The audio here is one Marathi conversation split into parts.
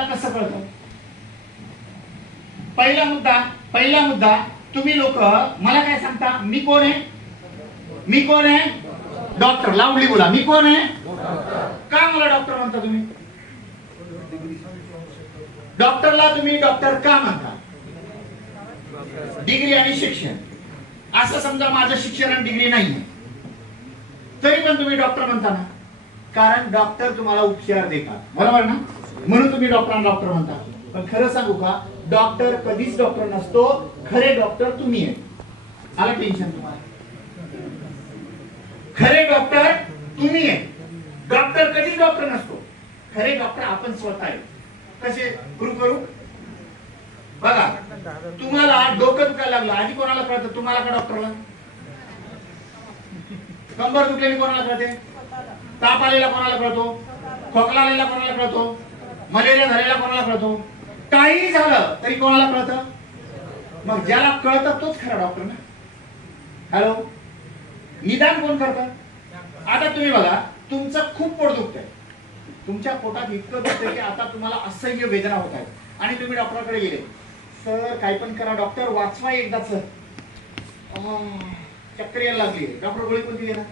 आपल्याला कसं कळतं? पहिला मुद्दा तुम्ही लोक मला काय सांगता, मी कोण आहे? मी कोण आहे? डॉक्टर. लाऊडली बोला, मी कोण आहे? का मला डॉक्टर म्हणता तुम्ही? डॉक्टरला तुम्ही डॉक्टर का म्हणता? डिग्री आणि शिक्षण. असं समजा माझं शिक्षण आणि डिग्री नाही तरी पण तुम्ही डॉक्टर म्हणता ना, कारण डॉक्टर तुम्हाला उपचार देतात, बरोबर ना? म्हणून तुम्ही डॉक्टरांना डॉक्टर म्हणता. पण खरं सांगू का, डॉक्टर कधीच डॉक्टर नसतो. खरे डॉक्टर तुम्ही आहे. आला टेन्शन तुम्हाला? खरे डॉक्टर तुम्ही आहे. डॉक्टर कधीच डॉक्टर नसतो. खरे डॉक्टर आपण स्वतः आहे. कसे प्रूव्ह करू? बघा, तुम्हाला डोकं दुखायला लागलं, आधी कोणाला कळतं? तुम्हाला का डॉक्टरला? कंबर दुखलेली कोणाला कळते? ताप आलेला कोणाला कळतो? खोकला आलेला कोणाला कळतो? मलेरिया झालेला कोणाला कळतो? काही झालं तरी कोणाला कळतं? मग ज्याला कळतं तोच खरा डॉक्टर ना. हॅलो, निदान कोण करतं? आता तुम्ही बघा, तुमचं खूप पोट दुखतंय, तुमच्या पोटात इतकं दुखतंय की आता तुम्हाला असह्य वेदना होत आहेत आणि तुम्ही डॉक्टरकडे गेले. सर काय पण करा, डॉक्टर वाचवा एकदा सर, चक्कर यायला लागली. डॉक्टर गोळी कोणती देणार?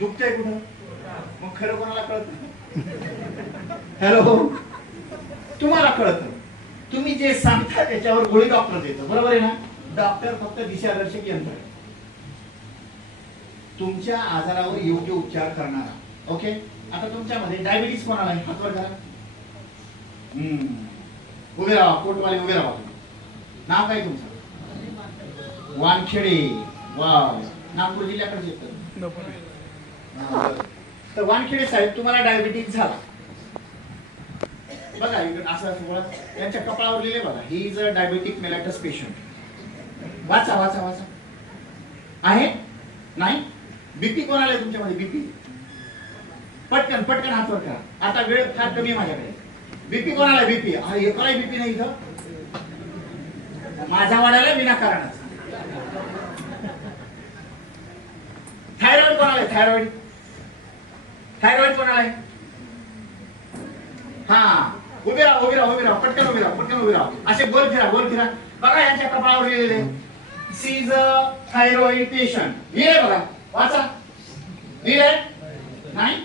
दुखतंय कुठं? मग खरं कोणाला कळतं? हॅलो, तुम्हाला कळतं. तुम्ही जे सांगता त्याच्यावर गोळी डॉक्टर देतो, बरोबर आहे ना? डॉक्टर फक्त दिशादर्शक यंत्र आहे, तुमच्या आजारावर योग्य उपचार करणारा. ओके, आता तुमच्यामध्ये डायबिटीस कोणाला आहे? हात वर करा. उभे राहा, कोटवाले उभे राहा. नाव काय तुमचं? वानखेडे. वाव, नागपूर जिल्ह्याकडे येतं. तर वानखेडे साहेब, तुम्हाला डायबिटीस झाला. बघा असं त्यांच्या कपाळावर लिहिले बघा, he is a diabetic mellitus patient. वाचा वाचा वाचा. आहे नाही? बीपी कोणाला आहे तुमच्यामध्ये? बीपी पटकन पटकन हात वर करा. आता वेळ फार कमी आहे माझ्याकडे. बीपी कोणाला? बीपी. अरे एकाला बीपी नाही इथं. माझा वाढायला विनाकारणच. थायरॉइड कोणाला आहे? थायरॉइड. थायरॉइड कोणाला आहे? हा, उभे राहा उभे राहा उभे राहा, पटकन उभे राहा पटकन उभे राहा. असे गोल फिरा गोल फिरा. बघा यांच्या कपाळावर लिहिलेले, she is a thyroid patient. लिहिले बघा, वाचा. लिहिले नाही?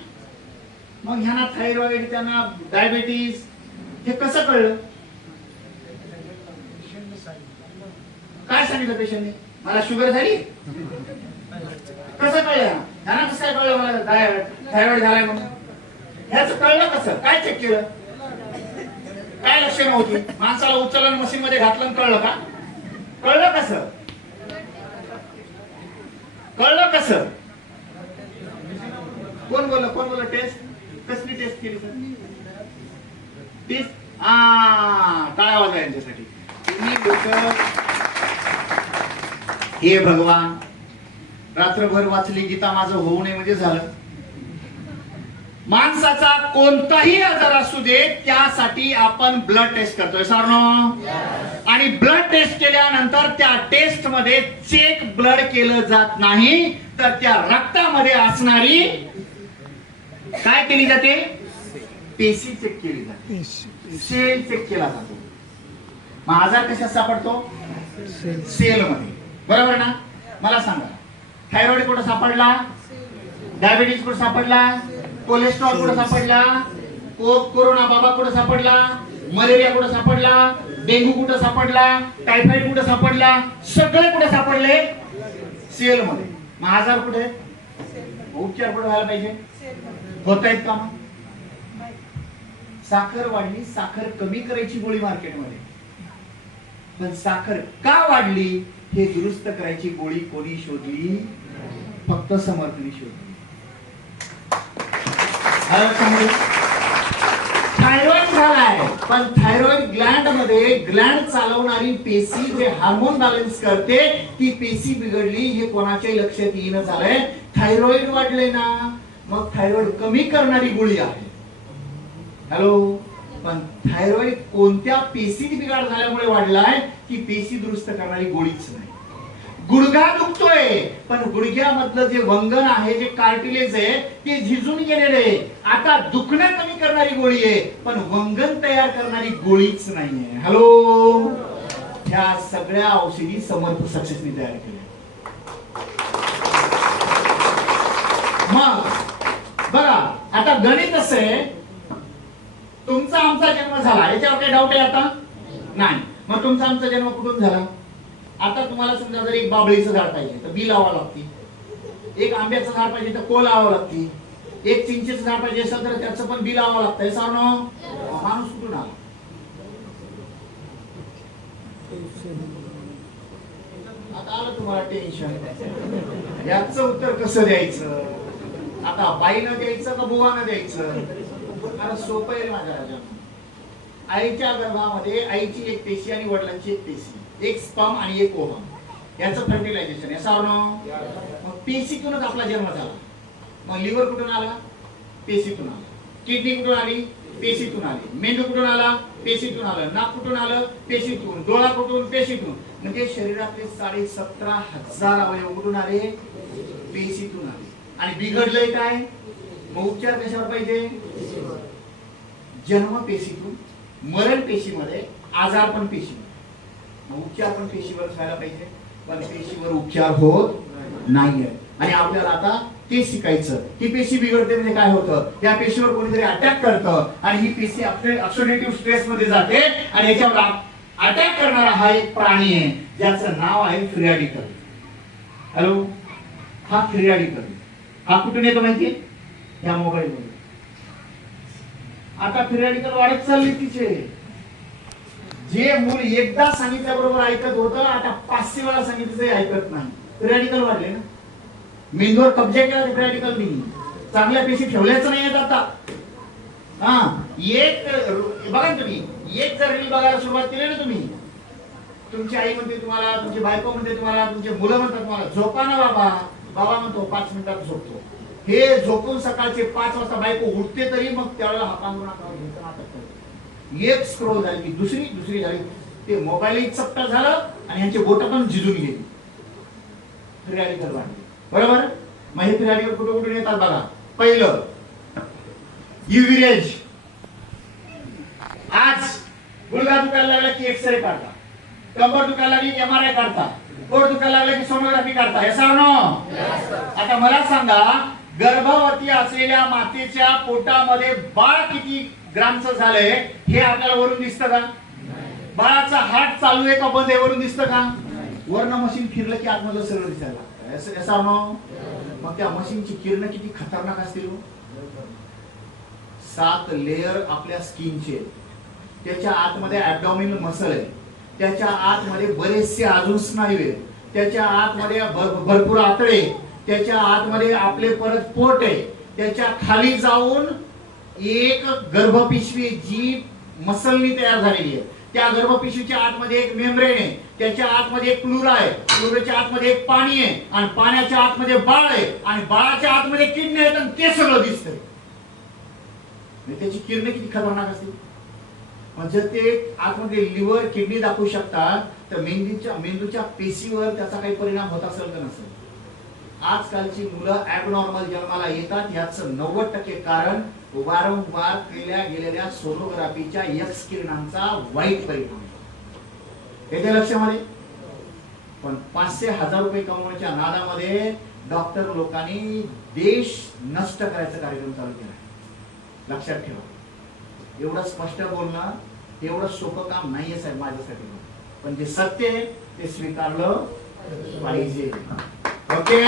मग ह्यांना थायरॉइड, त्यांना डायबिटीस, हे कसं कळलं? काय सांगितलं पेशंटने? मला शुगर झाली. कसं कळलं? ह्यांना कसं काय कळलं मला थायरॉइड झालाय म्हणून? ह्याच कळलं कसं? काय चेक केलं? काय लक्षणं होती? माणसाला उचललं मशीन मध्ये घातलं, कळलं का? कळलं कसं? कळलं कसं? कोण बोललं? कोण बोललं? टेस्ट कसली टेस्ट केली सर? टेस्ट. टाळ्या वाजवा यांच्यासाठी. तुम्ही लोक, हे भगवान, रात्रभर वाचली गीता, माझं होऊ नये म्हणजे झालं. माणसाचा कोणताही आजार असू दे, त्यासाठी आपण ब्लड टेस्ट करतोय सरनो. आणि ब्लड टेस्ट केल्यानंतर त्या टेस्ट मध्ये चेक ब्लड केलं जात नाही, तर त्या रक्तामध्ये असणारी काय केली जाते? पेशी चेक केली जाते, सेल चेक केला जातो. मग आजार कशात सापडतो? सेल मध्ये, बरोबर ना? मला सांगा, थायरॉइड कुठं सापडला? डायबिटीस कुठं सापडला? कोलेस्ट्रॉल कुठं सापडला? कोरोना बाबा कुठं सापडला? मलेरिया कुठं सापडला? डेंग्यू कुठं सापडला? टायफॉइड कुठं सापडला? सगळे कुठे सापडले? सेल मध्ये. मग आजार कुठे? उपचार कुठे व्हायला पाहिजे? होत आहेत का? साखर वाढली, साखर कमी करायची गोळी मार्केटमध्ये, पण साखर का वाढली हे दुरुस्त करायची गोळी कोणी शोधली? फक्त समर्थने शोधली. थायरॉइड झालाय, पण थायरॉइड ग्लँड मध्ये ग्लँड चालवणारी पेशी जे हार्मोन बॅलन्स करते, ती पेशी बिघडली हे कोणाच्याही लक्षात येणं झालंय. थायरॉइड वाढले ना, मग थायरॉइड कमी करणारी गोळी आहे. हॅलो, पण थायरॉइड कोणत्या पेशीत बिघाड झाल्यामुळे वाढलाय की पेशी दुरुस्त करणारी गोळीच नाही. गुडघा दुखतोय, पण गुडघ्यामधलं जे वंगण आहे, जे कार्टिलेज आहे, ते झिजून गेलेले आहे. आता दुखणं कमी करणारी गोळी आहे, पण वंगण तयार करणारी गोळीच नाहीये. हॅलो, ह्या सगळ्या औषधी समर्थ सक्सेसने तयार केल्या. मग बघा, आता गणित असं आहे, तुमचा आमचा जन्म झाला, याच्यावर काही डाऊट आहे आता नाही. मग तुमचा आमचा जन्म कुठून झाला? आता तुम्हाला समजा जर एक बाबळीचं झाड पाहिजे तर बी लावावं लागते, एक आंब्याचं झाड पाहिजे तर कोल लावावं लागते, एक चिंचेचं झाड पाहिजे असेल तर त्याचं पण बी लावावं लागतं. सावनो माणूस कुठून आला? आता आलं तुम्हाला टेन्शन, याचं उत्तर कसं द्यायचं? आता बाईनं द्यायचं का बुवानं द्यायचं? कारण सोपं आहे माझ्या राजा. आईच्या गर्भामध्ये आईची एक पेशी आणि वडिलांची एक पेशी, एक स्पर्म आणि एक ओव्हम, याचं फर्टिलायझेशन आहे. सावनो मग पेशीतूनच आपला जन्म झाला. मग लिव्हर कुठून आला? पेशीतून आला. किडनी कुठून आली? पेशीतून आली. मेंदू कुठून आला? पेशीतून आलं. नाक कुठून आलं? पेशीतून. डोळा कुठून? पेशीतून. म्हणजे शरीरातले 17,500 अवयव कुठून आले? पेशीतून आले. आणि बिघडलंय काय? मग उपचार कशावर पाहिजे? जन्म पेशीतून, मरण पेशीमध्ये, आजार पण पेशीमध्ये. मग उपचार पण पेशीवर व्हायला पाहिजे, पण पेशीवर उपचार होत नाहीये. आणि आपल्याला आता ते शिकायचं की पेशी बिघडते म्हणजे काय होतं. त्या पेशीवर कोणीतरी अटॅक करतं आणि ही पेशी ऑक्सिडेटिव्ह स्ट्रेस मध्ये जाते आणि याच्यावर अटॅक करणारा हा एक प्राणी आहे ज्याचं नाव आहे फ्री रॅडिकल. हॅलो, हा फ्री रॅडिकल हा कुठून येतो माहितीये? या मोबाईल मध्ये. आता फ्री रॅडिकल वाढत चालली तिचे. जे मूल एकदा सांगितल्याबरोबर ऐकत होतं, आता 500 वेळा सांगितलं ऐकत नाही. फ्री रॅडिकल वाढले ना. मेंदूवर कब्जा केला फ्री रॅडिकल नाही. चांगल्या पेशी ठेवल्याच नाही आहेत आता. एक बघा तुम्ही, एक जर रील बघायला सुरुवात केली ना तुम्ही, तुमची आई म्हणते तुम्हाला, तुमची बायको म्हणते तुम्हाला, तुमचे मुलं म्हणतात तुम्हाला झोपा ना बाबा. बाबा म्हणतो 5 मिनिटात झोपतो. हे झोपून सकाळचे 5 वाजता बायको उठते तरी मग त्यावेळेला हातांवर एक स्क्रोल झाली की दुसरी झाली. ते मोबाईल चपटा झालं आणि ह्यांचे बोट पण झिजून गेली. फ्री रॅडिकल वाढले. बरोबर. मग हे फ्री रॅडिकल कुठे कुठून येतात बघा. पहिलं युव्ही रेज. आज गुडघा दुखायला लागला की एक्सरे काढता, कंबर दुखायला लागली की MRI काढता, पोट दुखायला लागलं की सोनोग्राफी काढता. हे नो. आता मला सांगा, गर्भवती असलेल्या मातेच्या पोटामध्ये बाळ किती ग्रामचं झालंय हे आपल्याला वरून दिसतं का? बाळाचा हार्ट चालू आहे का बंद आहे वरून दिसतं का? वरनं मशीन फिरलं की आतमध्ये सगळं दिसायला लागतं. मग त्या मशीनची किरण किती खतरनाक असतील. 7 लेयर आपल्या स्किनचे, त्याच्या आतमध्ये ऍब्डॉमिनल मसल आहे, त्याच्या आतमध्ये बरेचसे अजून स्नायू आहेत, त्याच्या आतमध्ये भरपूर आतडे, त्याच्या आतमध्ये आपले परत पोट आहे, त्याच्या खाली जाऊन एक गर्भपिशवी जी मसलनी तयार झालेली आहे, त्या गर्भपिशवीच्या आतमध्ये एक मेम्ब्रेन आहे, त्याच्या आतमध्ये एक प्लुरा आहे, प्लुराच्या आतमध्ये एक पाणी आहे, आणि पाण्याच्या आतमध्ये बाळ आहे, आणि बाळाच्या आतमध्ये किडनी आहेत, आणि ते सगळं दिसतंय. त्याची किरण किती खतरनाक असते. म्हणजे ते आतमध्ये लिव्हर किडनी दाखवू शकतात, तर मेंदूच्या पेशीवर त्याचा काही परिणाम होत असेल का नसेल. आजकालची मुलं ऍबनॉर्मल जन्माला येतात, याचं 90% कारण वारंवार केल्या गेलेल्या सोनोग्राफीच्या एक्स किरणांचा वाईट परिणाम. येते लक्षामध्ये. पण 500,000 रुपये कमवण्याच्या नादामध्ये डॉक्टर लोकांनी देश नष्ट करायचा कार्यक्रम चालू केला. लक्षात ठेवा. एवढं स्पष्ट बोलणं एवढं सोपं काम नाहीये साहेब माझ्यासाठी, पण जे सत्य आहे ते स्वीकारलं पाहिजे. ओके.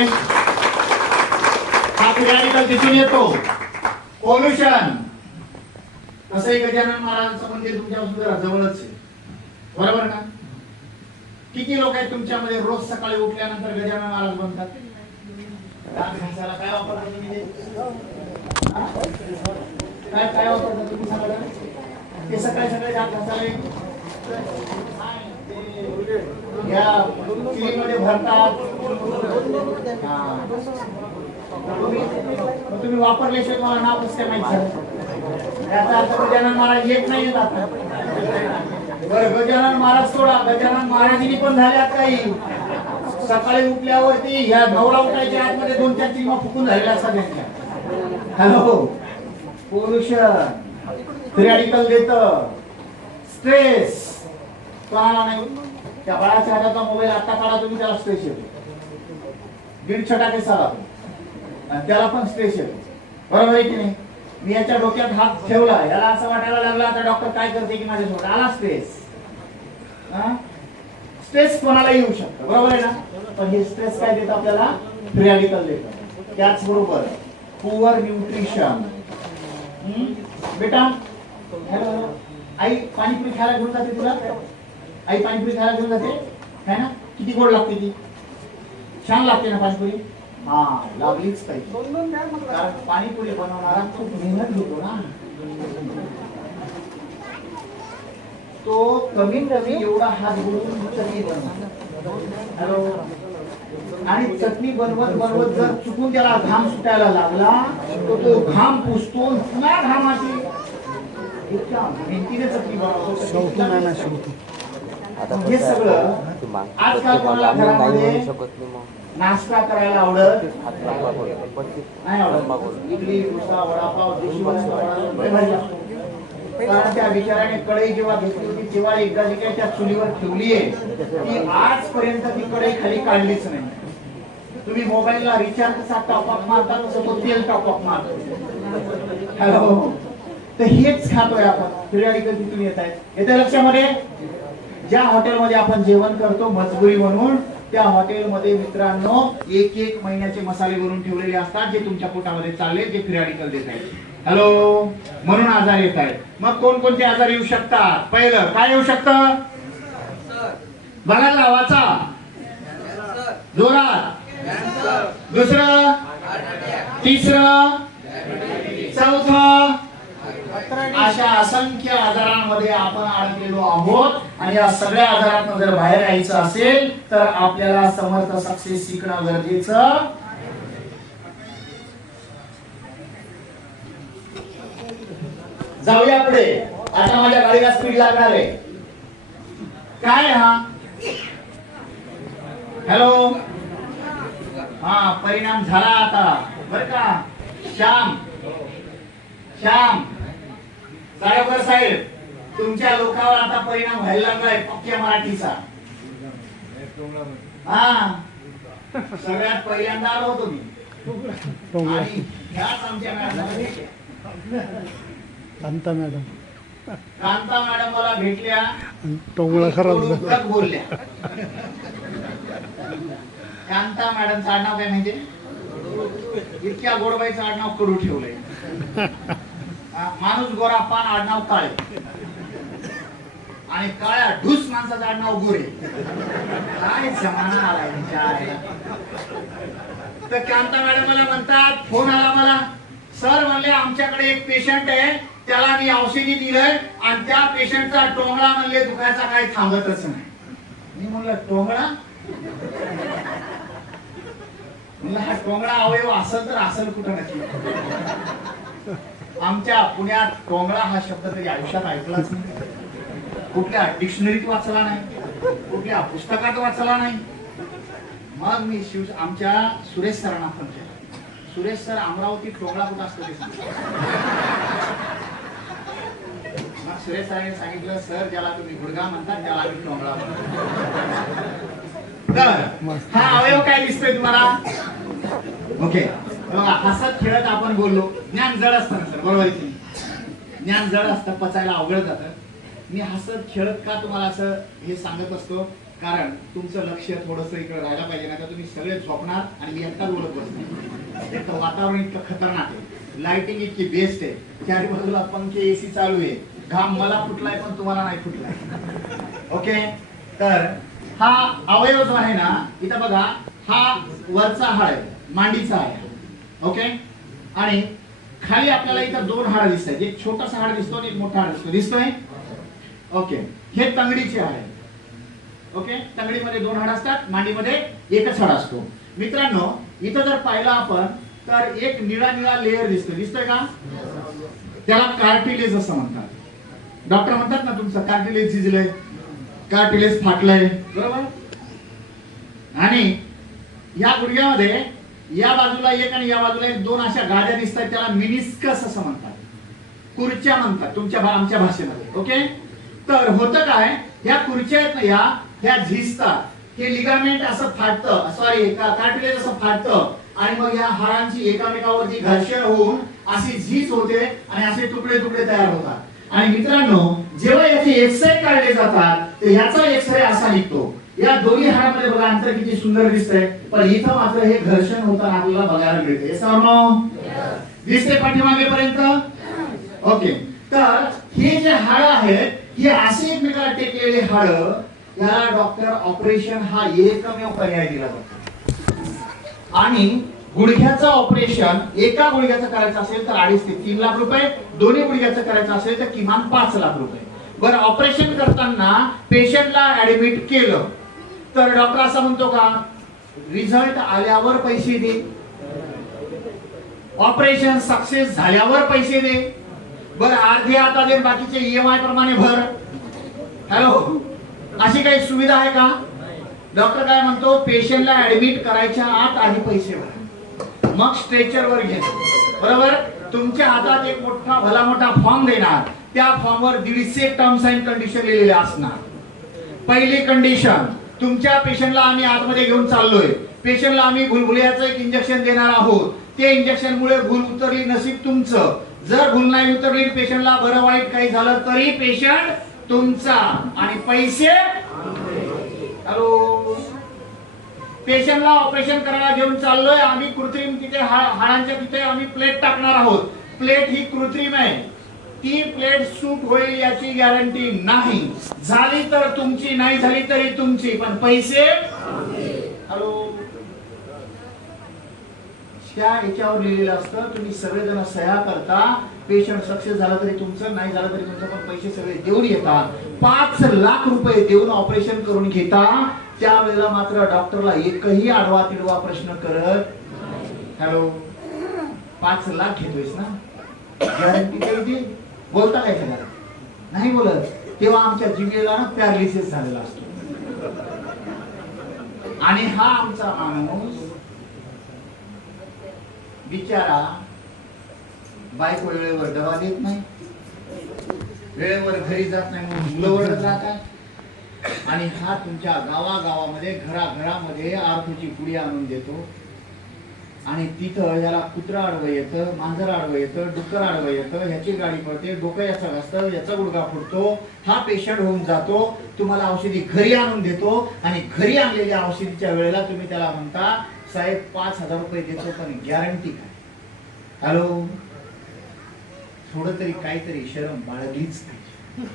हा रॅडिकल दिसून येतो. पोल्युशन. तसंही गजानन महाराजांचं मंदिर तुमच्यापासून जरा जवळच आहे, बरोबर ना? किती लोक आहेत तुमच्यामध्ये रोज सकाळी उठल्यानंतर गजानन महाराज म्हणतात? दात घासायला काय वापरता तुम्ही? काय वापरता तुम्ही सांगा? ते सकाळी सकाळी दात घासायला या चिलीमध्ये भरतात. तुम्ही वापरल्याशिवाय मला नाव कसं माहिती झालं? याचा अर्थ गजानन महाराज येत नाही येतात. बरं, गजानन महाराज सोडा, गजानन महाराजांनी पण झाल्यात काही. सकाळी उठल्यावरती ह्या नवरा उठायच्या आतमध्ये 2-4 चिमा फुकून झालेल्या असतात त्यांच्या. हॅलो, पोल्युशन, फ्री रॅडिकल देतं, स्ट्रेस. कोणाला नाही? त्या बाळाच्या हाताचा मोबाईल आता काढा तुम्ही, त्याला स्ट्रेस येतो. 1.5 छटाके साला आणि त्याला पण स्ट्रेस येतो. बरोबर आहे की नाही? मी याच्या डोक्यात हात ठेवला, याला असं वाटायला लागला तर डॉक्टर काय करते की माझ्यासोबत आला स्ट्रेस. स्ट्रेस कोणाला येऊ शकतं, बरोबर आहे ना? पण हे स्ट्रेस काय देतं आपल्याला? फ्री रॅडिकल देतं. त्याचबरोबर पुअर न्यूट्रिशन. बेटा हॅलो, आई पाणीपुरी खायला घेऊन जाते तुला? आई पाणीपुरी खायला घेऊन जाते है ना? किती गोड लागते ती? छान लागते ना पाणीपुरी? हा, लागलीच पाहिजे. कारण पाणीपुरी बनवणारा खूप मेहनत घेतो ना. तो कमीत कमी एवढा हात बुडवून चटणी बनवतो. हॅलो, आणि चटणी बनवत जर चुकून त्याला घाम सुटायला लागला तर तो घाम पुसतो, पुन्हा घामाची इतक्या मेहनतीने चटणी बनवतो. हे सगळं आजकाल कोणाला घरामध्ये नाश्ता करायला आवडत नाही. आवडत इडली, डोसा, वडापाव, कारण त्या बिचाराने कढई जेव्हा घेतली होती तेव्हा एकदा जी काही त्या चुलीवर ठेवली आहे ती आजपर्यंत ती कढई खाली काढलीच नाही. तुम्ही मोबाईलला रिचार्ज कसा टॉप अप मारता तसं तो तेल टॉप अप मारतो. हॅलो, तर हेच खातोय आपण. फ्री रॅडिकल तिथून येत आहे. येत्या लक्षामध्ये ज्या हॉटेलमध्ये आपण जेवण करतो मजबुरी म्हणून, त्या हॉटेलमध्ये मित्रांनो 1-1 महिन्याचे मसाले बनवून ठेवलेले असतात जे तुमच्या पोटामध्ये चालले, जे फ्री रॅडिकल देत आहेत. हॅलो, म्हणून आजार येत आहेत. मग कोणकोणते आजार येऊ शकतात? पहिलं काय येऊ शकतं? बघा लावाचा जोरात. दुसरं, तिसरं, चौथं, अशा असंख्य आजारांमध्ये आपण अडकलेलो आहोत. आणि या सगळ्या आजारातून जर बाहेर यायचं असेल तर आपल्याला समर्थ सक्सेस शिकणं गरजेचं. जाऊया पुढे. आता माझ्या गाडीला स्पीड लागणार आहे. काय हा? हॅलो, हा परिणाम झाला आता बर का? श्याम साहेब साहेब, तुमच्या लोकांवर आता परिणाम व्हायला लागलाय पक्क्या मराठीचा. हा, सगळ्यात पहिल्यांदा आलो होतो मी आणि ह्याच आमच्या कांता मॅडम मला भेटल्या, टोंगळा खराब बोलल्या. कांता मॅडमचं आडनाव काय माहितीये? इतक्या गोडबाईचं आडनाव कडू ठेवलंय. माणूस गोरा, पान आडनाव काळे, आणि काळ्या ढूस माणसाचं आडनाव गोरे. काय जमाना आलाय विचार. तर कांता मॅडम मला म्हणतात, फोन आला मला, सर म्हणले आमच्याकडे एक पेशंट आहे, त्याला मी औषधी दिलंय आणि त्या पेशंटचा टोंगळा म्हणले दुखायचा काही थांबतच नाही. मी म्हणलं टोंगळा? म्हणलं हा टोंगळा अवयव असेल तर असेल कुठं नक्की. आमच्या पुण्यात टोंगळा हा शब्द तरी आयुष्यात ऐकलाच नाही. कुठल्या डिक्शनरीत वाचला नाही, कुठल्या पुस्तकात वाचला नाही. मग मी आमच्या सुरेश सरांना फोन केला. सुरेश सर, अमरावती टोंगळा कुठं असतो ते सांग. मग सुरेश सरांनी सांगितलं, सर ज्याला तुम्ही गुडघा म्हणतात त्याला आम्ही टोंगळा म्हणतो. तर हा अवयव काय दिसतोय तुम्हाला? ओके, हसत खेळत आपण बोललो. ज्ञान जड असतं ना सर, बरोबर आहे? ज्ञान जड असतं, पचायला अवघड जातं. मी हसत खेळत का तुम्हाला असं हे सांगत असतो? कारण तुमचं लक्ष थोडस इकडे राहायला पाहिजे, नाही तर तुम्ही सगळे झोपणार आणि मी एकटाच बोलत बसणार. एक तर वातावरण इतकं खतरनाक आहे, लाइटिंग इतकी बेस्ट आहे, चारी बाजूला पंखे, एसी चालू आहे, घाम मला फुटलाय पण तुम्हाला नाही फुटलाय. ओके, तर हा अवयव जो आहे ना, इथं बघा, हा वरचा हाड आहे, मांडीचा आहे. ओके, आणि खाली आपल्याला इथं 2 हाड दिसत आहेत. एक छोटासा हाड दिसतो आणि एक मोठा हाड दिसतो. दिसतोय? ओके, हे तंगडीचे हाड आहे. ओके, तंगडीमध्ये 2 हाड असतात, मांडीमध्ये एकच हाड असतो. मित्रांनो, इथं जर पाहिलं आपण तर एक निळा निळा लेअर दिसतो. दिसतोय का? त्याला कार्टिलेज असं म्हणतात. डॉक्टर म्हणतात ना तुमचं कार्टिलेज झिजलंय, कार्टिलेज फाटलंय, बरोबर? आणि या गुडघ्यामध्ये या बाजूला एक आणि या बाजूला एक, दोन अशा गाद्या दिसतात, त्याला मिनिस्कस असं म्हणतात, खुर्च्या म्हणतात तुमच्या आमच्या भाषेमध्ये. ओके, तर होतं काय, या खुर्च्या आहेत ना ह्या झिजतात, हे लिगामेंट असं फाटतं, सॉरी कार्टिलेज असं फाटतं आणि मग या हाडांची एकामेकावरती घर्षण होऊन अशी झीज होते आणि असे तुकडे तुकडे तयार होतात. आणि मित्रांनो, जेव्हा याचे एक्सरे काढले जातात तर ह्याचा एक्सरे असा निघतो. या दोन्ही हाडामध्ये बघा अंतर किती सुंदर दिसतंय, पण इथं मात्र हे घर्षण होताना आपल्याला बघायला मिळते. दिसते पाठीमागे पर्यंत. ओके, तर हे जे हाड आहेत हे असे एकमेकाला टेकलेले हाड, याला डॉक्टर ऑपरेशन हा एकमेव पर्याय दिला जातो. आणि गुडघ्याचं ऑपरेशन एका गुडघ्याचं करायचं असेल तर 2.5 ते 3 लाख रुपये, दोन्ही गुडघ्याचं करायचं असेल तर किमान 5 लाख रुपये. बरं, ऑपरेशन करताना पेशंटला ऍडमिट केलं तर डॉक्टर असं म्हणतो का रिझल्ट आल्यावर पैसे दे, ऑपरेशन सक्सेस झाल्यावर पैसे दे, बरं अर्धे आता दे बाकीचे EMI प्रमाणे भर. हॅलो, अशी काही सुविधा आहे का? डॉक्टर काय म्हणतो, पेशंटला ऍडमिट करायच्या आत आधी पैसे भरा, मग स्ट्रेचरवर घे. बरोबर, तुमच्या हातात एक भला मोठा फॉर्म देणार, त्या फॉर्मवर 150 टर्म्स अँड कंडिशन लिहिलेले असणार. पहिली कंडिशन, तुमच्या पेशंटला आम्ही आतमध्ये घेऊन चाललोय, पेशंटला आम्ही भुलभुलियाचं एक इंजेक्शन देणार आहोत, ते इंजेक्शन मुळे भूल उतरली नशीब तुमचं, जर भूल नाही उतरली पेशंटला बरं वाईट काही झालं तरी पेशंट तुमचा आणि पैसे. हॅलो, पेशंटला ऑपरेशन करायला घेऊन चाललोय आम्ही, कृत्रिम तिथे हाडांच्या तिथे आम्ही प्लेट टाकणार आहोत, प्लेट ही कृत्रिम आहे, ती प्लेट सूट होईल याची गॅरंटी नाही, झाली तर तुमची, नाही झाली तरी तुमची, पण पैसे. हॅलो, त्या याच्यावर लिहिलेलं असतं, तुम्ही सगळेजण सह्या करता, पेशंट सक्सेस झाला तरी तुमचं, नाही झालं तरी तुमचं, पण पैसे सगळे देऊन येता. 5 लाख रुपये देऊन ऑपरेशन करून घेता, त्यावेळेला मात्र डॉक्टरला एकही आडवा तिडवा प्रश्न करत. हॅलो, 5 लाख घेतोयस ना, गॅरंटी काही बोलता काय सगळं नाही बोलत, तेव्हा आमच्या जिभेला ना पॅरालिसिस झालेला असतो. आणि हा आमचा माणूस बिचारा बायको वेळेवर डबा देत नाही, वेळेवर घरी जात नाही म्हणून मुलं ओरडत राहतात, आणि हा तुमच्या गावागावामध्ये घराघरामध्ये आर्थूची पुडी आणून देतो, आणि तिथं याला कुत्रा आडवं येतं, मांजर आडवं येतं, डुक्कर आडवं येतं, ह्याची गाडी पडते, डोकं याचं घासतं, याचा गुडघा फुटतो, हा पेशंट होऊन जातो, तुम्हाला औषधी घरी आणून देतो, आणि घरी आणलेल्या औषधीच्या वेळेला तुम्ही त्याला म्हणता साहेब 5,000 रुपये देतो पण गॅरंटी काय. हॅलो, थोडं तरी काहीतरी शरम बाळगलीच पाहिजे.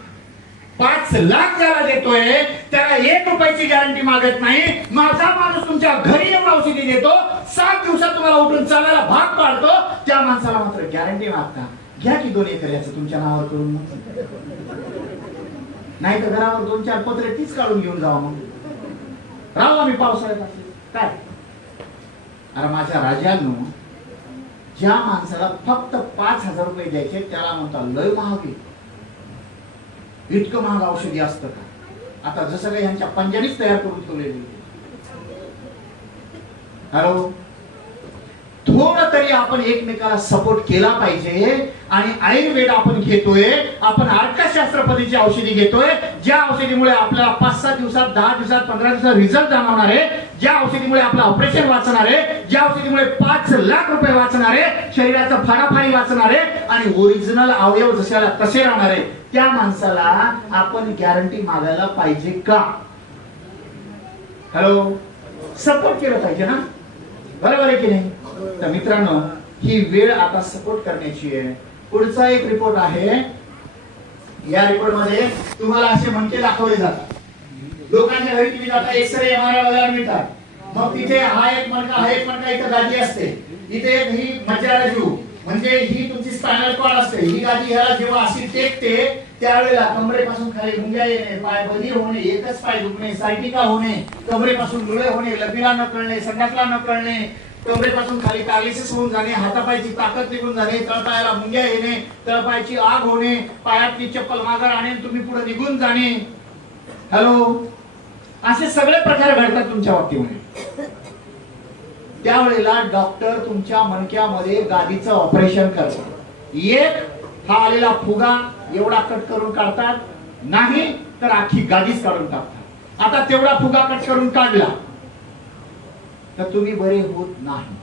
5 लाख ज्याला देतोय त्याला 1 रुपयाची गॅरंटी मागत नाही. माझा माणूस तुमच्या घरी येऊन औषधी देतो, 7 दिवसात तुम्हाला उठून चालायला भाग पाडतो, त्या माणसाला मात्र गॅरंटी मागता घ्या की 2 एकर याचं तुमच्या नावावर करून, नाही तर घरावर 2-4 पत्रे तीच काढून घेऊन जावा, मग राहू आम्ही पावसाळ्यात काय. अरे माझ्या राजांनो, ज्या माणसाला फक्त 5,000 रुपये द्यायचे त्याला म्हणता लय महाग, इतकं महाग औषधी असतं का? आता जसं काही ह्यांच्या पंजाबीच तयार करून ठेवलेली. हॅलो, थोडं तरी आपण एकमेकाला सपोर्ट केला पाहिजे. आणि आयुर्वेद आपण घेतोय, आपण अर्कशास्त्र पद्धतीची औषधी घेतोय, ज्या औषधीमुळे आपल्याला 5-7 दिवसात, 10 दिवसात, 15 दिवसात रिझल्ट जाणवणार आहे, ज्या औषधीमुळे आपलं ऑपरेशन वाचणार आहे, ज्या औषधीमुळे 5 लाख रुपये वाचणार आहे, शरीराचं फाडाफाडी वाचणार आहे, आणि ओरिजिनल अवयव जशाला तसे राहणार आहे, त्या माणसाला आपण गॅरंटी मागायला पाहिजे का? हॅलो, सपोर्ट केलं पाहिजे ना, बरोबर आहे की नाही? तर मित्रांनो, ही वेळ आता सपोर्ट करण्याची आहे. पुढचा एक रिपोर्ट आहे, या रिपोर्ट मध्ये तुम्हाला असे मणके दाखवले जातात, लोकांच्या घरी तुम्ही जाता, एक्सरे MRI वगैरे मिळतात, मग तिथे हा एक मणका इथं गादी असते, इथे ही मज्जाला जीव म्हणजे ही तुमची स्पायनल कॉर्ड असते, ही गादी ह्याला जेव्हा अशी टेकते त्यावेळेला कमरेपासून खाली मुंग्या येणे, पाय बधीर होणे, एकच पाय दुखणे, सायटिका होणे, कमरेपासून डोळे होणे, लघवीला न कळणे, संडासला न कळणे, कमरेपासून खाली पॅरालिसिस होऊन जाणे, हातापायची ताकद निघून जाणे, तळपायाला मुंग्या येणे, तळपायाची आग होणे, पायातली चप्पल मागे राहणे, तुम्ही पुढे निघून जाणे. हॅलो, असे सगळे प्रकार घडतात तुमच्या बाबतीमध्ये. त्यावेळेला डॉक्टर तुमच्या मणक्यामध्ये गादीचं ऑपरेशन करतात. एक हा आलेला फुगा एवढा कट करून काढतात, नाही तर आखी गादीच काढून टाकतात. आता तेवढा फुगा कट करून काढला तर तुम्ही बरे होत नाही.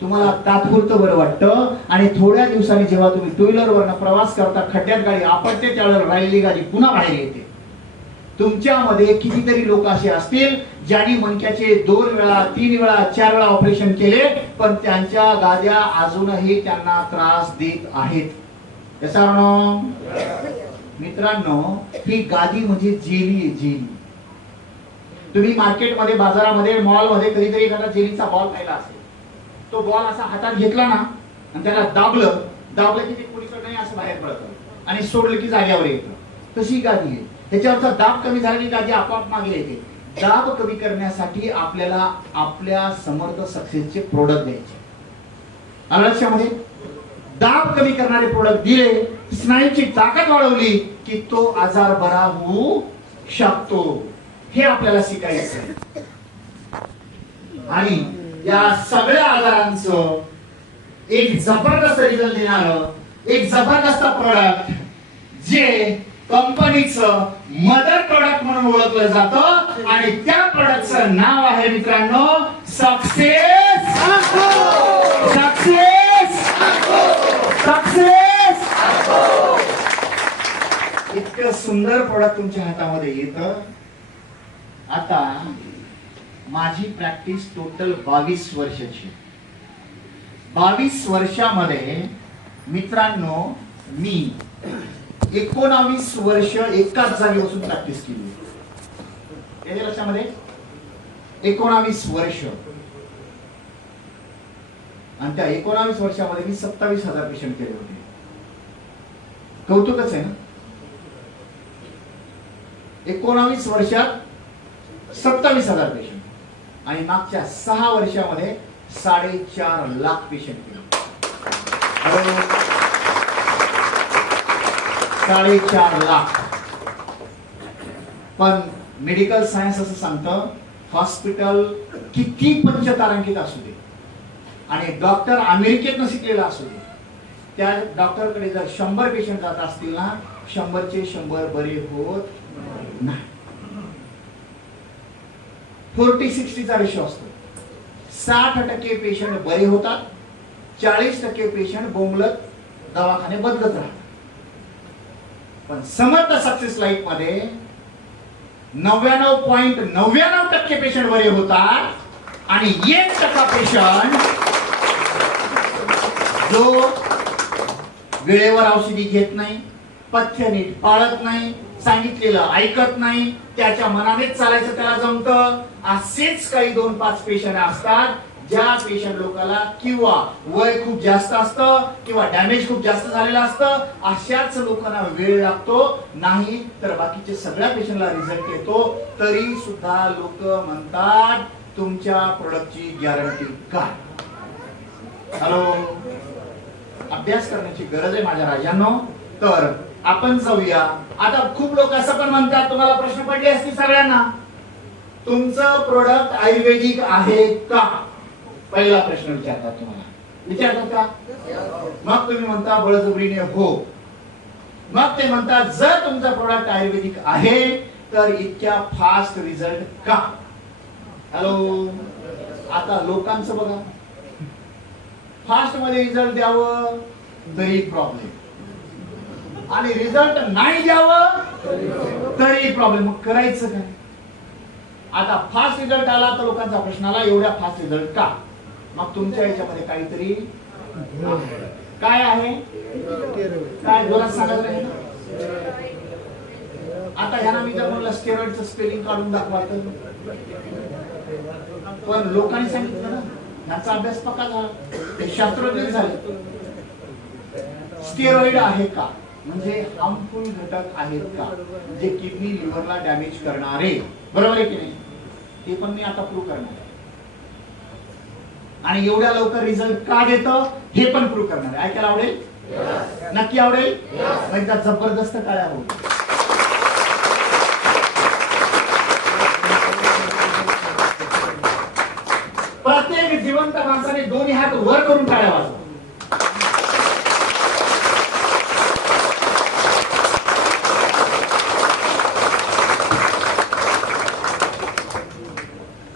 तुम्हाला तात्पुरतं बरं वाटतं आणि थोड्या दिवसांनी जेव्हा तुम्ही टू व्हीलर वरनं प्रवास करता, खड्ड्यात गाडी आपटते, त्यावेळेला राहिलेली गाडी पुन्हा बाहेर येते. तुमच्यामध्ये कितीतरी लोक असे असतील ज्यांनी मणक्याचे 2 वेळा 3 वेळा 4 वेळा ऑपरेशन केले, पण त्यांच्या गाद्या अजूनही त्यांना त्रास देत आहेत. मित्रांनो, ही गादी म्हणजे जेली आहे, जेली. तुम्ही मार्केटमध्ये, बाजारामध्ये, मॉलमध्ये कधीतरी एखादा जेलीचा बॉल पाहिला असेल. तो बॉल असा हातात घेतला ना आणि त्याला दाबलं की ते कुणीकडे नाही असं बाहेर पडतं आणि सोडलं की जाग्यावर येतं. तशी गादी आहे. त्याच्यावरचा दाब कमी झाला की गादी आपोआप मागे येते. दाब कमी करण्यासाठी आपल्याला आपल्या समर्थ सक्सेसचे प्रोडक्ट द्यायचे. लक्षामध्ये दाब कमी करणारे प्रोडक्ट दिले, स्नायूची ताकद वाढवली की तो आजार बरा होऊ शकतो. हे आपल्याला शिकायचं आहे. आणि या सगळ्या आजारांचं एक जबरदस्त रिझल्ट देणारं एक जबरदस्त प्रोडक्ट जे कंपनीचं मदर प्रोडक्ट म्हणून ओळखलं जातं आणि त्या प्रोडक्टचं नाव आहे मित्रांनो सक्सेस. Success success. इतकं सुंदर प्रोडक्ट तुमच्या हातामध्ये येतं. आता माझी प्रॅक्टिस टोटल 22 वर्षाची. 22 वर्षामध्ये मित्रांनो मी 19 वर्ष एकाच जागी बसून प्रॅक्टिस केली. याच्या लक्षामध्ये 19 वर्ष. आणि त्या 19 वर्षामध्ये मी 27,000 पेशंट केले होते. कौतुकच आहे ना. 19 वर्षात 27,000 पेशंट आणि मागच्या 6 वर्षामध्ये 4.5 लाख पेशंट केले. 4.5 लाख. पण मेडिकल सायन्स असं सांगतं हॉस्पिटल किती पंचतारांकित असू दे आणि डॉक्टर अमेरिकेतनं शिकलेला असू दे, त्या डॉक्टरकडे जर 100 पेशंट जात असतील ना, 100चे 100 बरे होत नाही. 40-60चा रेशो असतो. 60% पेशंट बरे होतात, 40% पेशंट बोंबलत दवाखाने बदलत राहतात. पण समर्थ सक्सेस लाईफ मध्ये 99.99% पेशंट बरे होतात आणि 1% पेशंट जो वेळेवर औषधी घेत नाही, पथ्य नीट पाळत नाही, सांगितलेलं ऐकत नाही, त्याच्या मनानेच चालायचं त्याला जमतं, असेच काही 2-5 पेशंट असतात ज्या पेशंट लोकांना किंवा वय खूप जास्त असतं किंवा डॅमेज खूप जास्त झालेलं असतं. अशाच लोकांना वेळ लागतो, नाही तर बाकीचे सगळ्या पेशंटला रिझल्ट येतो. तरी सुद्धा लोक म्हणतात तुमच्या प्रोडक्टची गॅरंटी काय. हॅलो, अभ्यास करण्याची गरज आहे माझ्या राजांनो. तर आपण जाऊया. आता खूप लोक असं पण म्हणतात, तुम्हाला प्रश्न पडले असतील सगळ्यांना, तुमचं प्रोडक्ट आयुर्वेदिक आहे का? पहिला प्रश्न विचारतात तुम्हाला. विचारतात का? मग तुम्ही म्हणता बळजबरीने हो. मग ते म्हणतात जर तुमचा प्रोडक्ट आयुर्वेदिक आहे तर इतक्या फास्ट रिझल्ट का? हॅलो, आता लोकांचं बघा, फास्ट मध्ये रिझल्ट द्यावं तरी प्रॉब्लेम आणि रिझल्ट नाही द्यावं तरी प्रॉब्लेम. मग करायचं काय? आता फास्ट रिझल्ट आला तर लोकांचा प्रश्न आला एवढ्या फास्ट रिझल्ट का? मग तुमच्या याच्यामध्ये काहीतरी काय आहे, काय जोरात सांगत नाही. आता ह्याला मी जर म्हणलं स्टेरॉइडचं स्पेलिंग काढून दाखवायचं, पण लोकांनी सांगितलं ना, याचा अभ्यास पक्का झाला, ते शास्त्रज्ञ झाले. स्टेरॉइड आहे का म्हणजे हार्मफुल घटक आहेत का जे किडनी लिव्हरला डॅमेज करणारे, बरोबर आहे की नाही? ते पण मी आता प्रूव्ह करणार आहे. आणि एवढ्या लवकर रिझल्ट का देतं हे पण प्रूव्ह करणार आहे. ऐकायला आवडेल? नक्की आवडेल. एकदा जबरदस्त काय होईल. जिवंत माणसाने दोन्ही हात वर करून टाळ्या वाजवा.